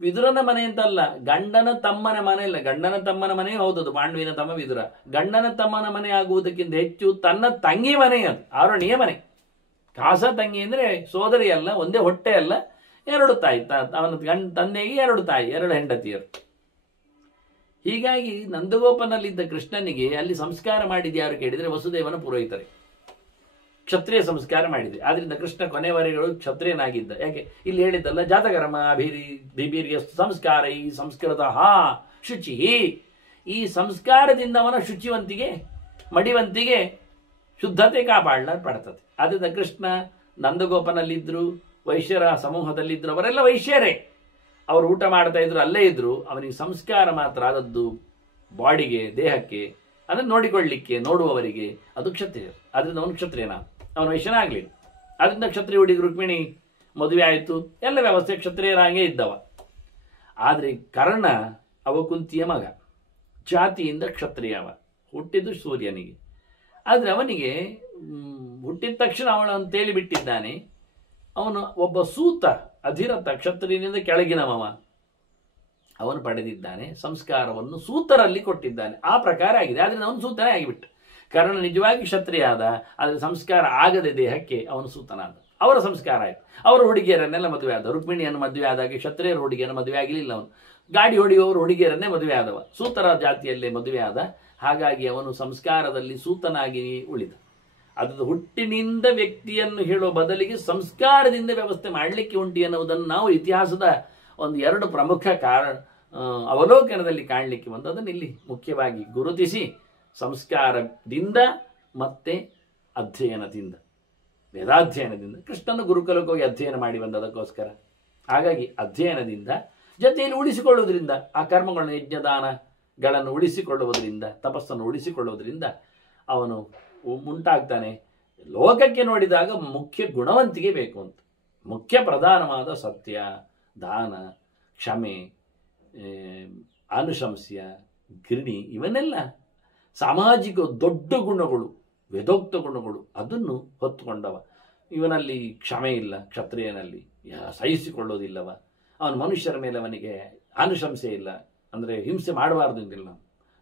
ವಿದುರನ ಮನೆ ಅಂತಲ್ಲ, ಗಂಡನ ತಮ್ಮನ ಮನೆ ಇಲ್ಲ. ಗಂಡನ ತಮ್ಮನ ಮನೆ ಹೌದದು, ಪಾಂಡುವಿನ ತಮ್ಮ ವಿದುರ. ಗಂಡನ ತಮ್ಮನ ಮನೆ ಆಗುವುದಕ್ಕಿಂತ ಹೆಚ್ಚು ತನ್ನ ತಂಗಿ ಮನೆ, ಅದು ಆರುಣಿಯ ಮನೆ. ಕಾಸ ತಂಗಿ ಅಂದ್ರೆ ಸೋದರಿ ಅಲ್ಲ, ಒಂದೇ ಹೊಟ್ಟೆ ಅಲ್ಲ, ಎರಡು ತಾಯಿ. ಅವನ ತಂದೆಗೆ ಎರಡು ತಾಯಿ, ಎರಡು ಹೆಂಡತಿಯರು. ಹೀಗಾಗಿ ನಂದಗೋಪನಲ್ಲಿದ್ದ ಕೃಷ್ಣನಿಗೆ ಅಲ್ಲಿ ಸಂಸ್ಕಾರ ಮಾಡಿದ ಯಾರು ಕೇಳಿದರೆ ವಸುದೇವನ ಪುರೋಹಿತರೆ, ಕ್ಷತ್ರಿಯ ಸಂಸ್ಕಾರ ಮಾಡಿದೆ. ಆದ್ರಿಂದ ಕೃಷ್ಣ ಕೊನೆವರೆಗಳು ಕ್ಷತ್ರಿಯನಾಗಿದ್ದ. ಯಾಕೆ ಇಲ್ಲಿ ಹೇಳಿದ್ದಲ್ಲ, ಜಾತಕರ್ಮ ಬಿಬೀರ್ಯ ಸಂಸ್ಕಾರ ಈ ಸಂಸ್ಕೃತ ಶುಚಿ. ಈ ಸಂಸ್ಕಾರದಿಂದ ಅವನ ಶುಚಿವಂತಿಗೆ, ಮಡಿವಂತಿಗೆ, ಶುದ್ಧತೆ ಕಾಪಾಡಲ್ಪಡ್ತದೆ. ಆದ್ರಿಂದ ಕೃಷ್ಣ ನಂದಗೋಪನಲ್ಲಿದ್ದರು, ವೈಶ್ಯರ ಸಮೂಹದಲ್ಲಿದ್ದರು, ಅವರೆಲ್ಲ ವೈಶ್ಯರೇ. ಅವರು ಊಟ ಮಾಡ್ತಾ ಇದ್ರು, ಅಲ್ಲೇ ಇದ್ರು. ಅವನಿಗೆ ಸಂಸ್ಕಾರ ಮಾತ್ರ ಆದದ್ದು ಬಾಡಿಗೆ, ದೇಹಕ್ಕೆ, ಅದನ್ನು ನೋಡಿಕೊಳ್ಳಿಕ್ಕೆ, ನೋಡುವವರಿಗೆ ಅದು ಕ್ಷತ್ರಿಯರು. ಅದರಿಂದ ಅವನು ಕ್ಷತ್ರಿಯನ, ಅವನು ವೈಶ್ಯನ ಆಗಲಿಲ್ಲ. ಅದರಿಂದ ಕ್ಷತ್ರಿಯ ಹುಡುಗಿ ರುಕ್ಮಿಣಿ ಮದುವೆ ಆಯಿತು, ಎಲ್ಲ ವ್ಯವಸ್ಥೆ ಕ್ಷತ್ರಿಯರಾಗೇ ಇದ್ದವ. ಆದರೆ ಕರ್ಣ ಅವ ಕುಂತಿಯ ಮಗ, ಜಾತಿಯಿಂದ ಕ್ಷತ್ರಿಯವ, ಹುಟ್ಟಿದ್ದು ಸೂರ್ಯನಿಗೆ. ಆದರೆ ಅವನಿಗೆ ಹುಟ್ಟಿದ ತಕ್ಷಣ ಅವಳನ್ನು ತೇಲಿ ಬಿಟ್ಟಿದ್ದಾನೆ. ಅವನು ಒಬ್ಬ ಸೂತ, ಅಧಿರಥ, ಕ್ಷತ್ರಿಯನಿಂದ ಕೆಳಗಿನವ. ಅವನು ಪಡೆದಿದ್ದಾನೆ ಸಂಸ್ಕಾರವನ್ನು, ಸೂತರಲ್ಲಿ ಕೊಟ್ಟಿದ್ದಾನೆ. ಆ ಪ್ರಕಾರ ಆಗಿದೆ. ಆದ್ದರಿಂದ ಅವನು ಸೂತನೇ ಆಗಿಬಿಟ್ಟ. ಕರ್ಣ ನಿಜವಾಗಿ ಕ್ಷತ್ರಿಯ ಆದ, ಆದರೆ ಸಂಸ್ಕಾರ ಆಗದೆ ದೇಹಕ್ಕೆ ಅವನು ಸೂತನಾದ. ಅವರ ಸಂಸ್ಕಾರ ಆಯಿತು. ಅವರ ಹುಡುಗಿಯರನ್ನೆಲ್ಲ ಮದುವೆ ಆದ. ರುಕ್ಮಿಣಿಯನ್ನು ಮದುವೆ ಆದಾಗ ಕ್ಷತ್ರಿಯರ ಹುಡುಗಿಯನ್ನು ಮದುವೆ ಆಗಲಿಲ್ಲ. ಅವನು ಗಾಡಿ ಹೊಡೆಯುವವರು ಹುಡುಗಿಯರನ್ನೇ ಮದುವೆ ಆದವ, ಸೂತರ ಜಾತಿಯಲ್ಲೇ ಮದುವೆ ಆದ. ಹಾಗಾಗಿ ಅವನು ಸಂಸ್ಕಾರದಲ್ಲಿ ಸೂತನಾಗಿ ಉಳಿದ. ಅದು ಹುಟ್ಟಿನಿಂದ ವ್ಯಕ್ತಿಯನ್ನು ಹೇಳುವ ಬದಲಿಗೆ ಸಂಸ್ಕಾರದಿಂದ ವ್ಯವಸ್ಥೆ ಮಾಡಲಿಕ್ಕೆ ಉಂಟು ಎನ್ನುವುದನ್ನು ನಾವು ಇತಿಹಾಸದ ಒಂದು ಎರಡು ಪ್ರಮುಖ ಅವಲೋಕನದಲ್ಲಿ ಕಾಣಲಿಕ್ಕೆ ಬಂದು ಅದನ್ನು ಇಲ್ಲಿ ಮುಖ್ಯವಾಗಿ ಗುರುತಿಸಿ, ಸಂಸ್ಕಾರದಿಂದ ಮತ್ತೆ ಅಧ್ಯಯನದಿಂದ, ವೇದಾಧ್ಯಯನದಿಂದ, ಕೃಷ್ಣನ ಗುರುಕುಲಕ್ಕೆ ಹೋಗಿ ಅಧ್ಯಯನ ಮಾಡಿ ಬಂದದಕ್ಕೋಸ್ಕರ. ಹಾಗಾಗಿ ಅಧ್ಯಯನದಿಂದ ಜೊತೆಯಲ್ಲಿ ಉಳಿಸಿಕೊಳ್ಳುವುದರಿಂದ, ಆ ಕರ್ಮಗಳನ್ನು, ಯಜ್ಞದಾನಗಳನ್ನು ಉಳಿಸಿಕೊಳ್ಳುವುದರಿಂದ, ತಪಸ್ಸನ್ನು ಉಳಿಸಿಕೊಳ್ಳುವುದರಿಂದ ಅವನು ಉಂಟಾಗ್ತಾನೆ. ಲೋಕಕ್ಕೆ ನೋಡಿದಾಗ ಮುಖ್ಯ ಗುಣವಂತಿಕೆ ಬೇಕು ಅಂತ, ಮುಖ್ಯ ಪ್ರಧಾನವಾದ ಸತ್ಯ, ದಾನ, ಕ್ಷಮೆ, ಅನುಶಂಸ್ಯ, ಗಿರಣಿ, ಇವನ್ನೆಲ್ಲ ಸಾಮಾಜಿಕ ದೊಡ್ಡ ಗುಣಗಳು, ವೇದೋಕ್ತ ಗುಣಗಳು, ಅದನ್ನು ಹೊತ್ತುಕೊಂಡವ. ಇವನಲ್ಲಿ ಕ್ಷಮೆ ಇಲ್ಲ, ಕ್ಷತ್ರಿಯನಲ್ಲಿ ಸಹಿಸಿಕೊಳ್ಳೋದಿಲ್ಲವ. ಅವನ ಮನುಷ್ಯರ ಮೇಲೆ ಅವನಿಗೆ ಅನುಶಂಸೆ ಇಲ್ಲ, ಅಂದರೆ ಹಿಂಸೆ ಮಾಡಬಾರ್ದು ಅಂತಿಲ್ಲ,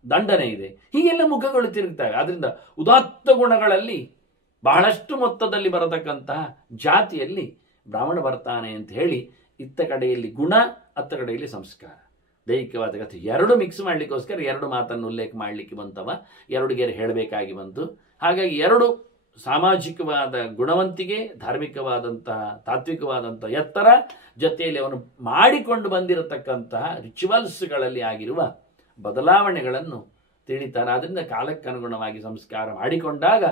ದಂಡನೆ ಇದೆ. ಹೀಗೆಲ್ಲ ಮುಖಗಳು ತಿರುಗ್ತವೆ. ಆದ್ದರಿಂದ ಉದಾತ್ತ ಗುಣಗಳಲ್ಲಿ ಬಹಳಷ್ಟು ಮೊತ್ತದಲ್ಲಿ ಬರತಕ್ಕಂತಹ ಜಾತಿಯಲ್ಲಿ ಬ್ರಾಹ್ಮಣ ಬರ್ತಾನೆ ಅಂತ ಹೇಳಿ, ಇತ್ತ ಕಡೆಯಲ್ಲಿ ಗುಣ, ಅತ್ತ ಕಡೆಯಲ್ಲಿ ಸಂಸ್ಕಾರ, ದೈಹಿಕವಾದ ಕಥೆ ಎರಡು ಮಿಕ್ಸ್ ಮಾಡಲಿಕ್ಕೋಸ್ಕರ ಎರಡು ಮಾತನ್ನು ಉಲ್ಲೇಖ ಮಾಡಲಿಕ್ಕೆ ಬಂತವ, ಎರಡು ಗೆರೆ ಹೇಳಬೇಕಾಗಿ ಬಂತು. ಹಾಗಾಗಿ ಎರಡು ಸಾಮಾಜಿಕವಾದ ಗುಣವಂತಿಕೆ, ಧಾರ್ಮಿಕವಾದಂತಹ, ತಾತ್ವಿಕವಾದಂತಹ ಎತ್ತರ, ಜೊತೆಯಲ್ಲಿ ಅವನು ಮಾಡಿಕೊಂಡು ಬಂದಿರತಕ್ಕಂತಹ ರಿಚುವಲ್ಸ್ಗಳಲ್ಲಿ ಆಗಿರುವ ಬದಲಾವಣೆಗಳನ್ನು ತಿಳಿತಾನೆ. ಅದರಿಂದ ಕಾಲಕ್ಕನುಗುಣವಾಗಿ ಸಂಸ್ಕಾರ ಮಾಡಿಕೊಂಡಾಗ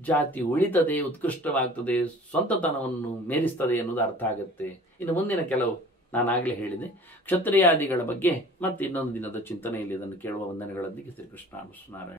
ಜಾತಿ ಉಳಿತದೆ, ಉತ್ಕೃಷ್ಟವಾಗ್ತದೆ, ಸ್ವಂತತನವನ್ನು ಮೇಲಿಸ್ತದೆ ಎನ್ನುವುದು ಅರ್ಥ ಆಗುತ್ತೆ. ಇನ್ನು ಮುಂದಿನ ಕೆಲವು ನಾನಾಗಲೇ ಹೇಳಿದೆ ಕ್ಷತ್ರಿಯಾದಿಗಳ ಬಗ್ಗೆ ಮತ್ತೆ ಇನ್ನೊಂದು ದಿನದ ಚಿಂತನೆಯಲ್ಲಿ ಅದನ್ನು ಕೇಳುವ ವಂದನೆಗಳೊಂದಿಗೆ ಶ್ರೀಕೃಷ್ಣ ನಾರಾಯಣ.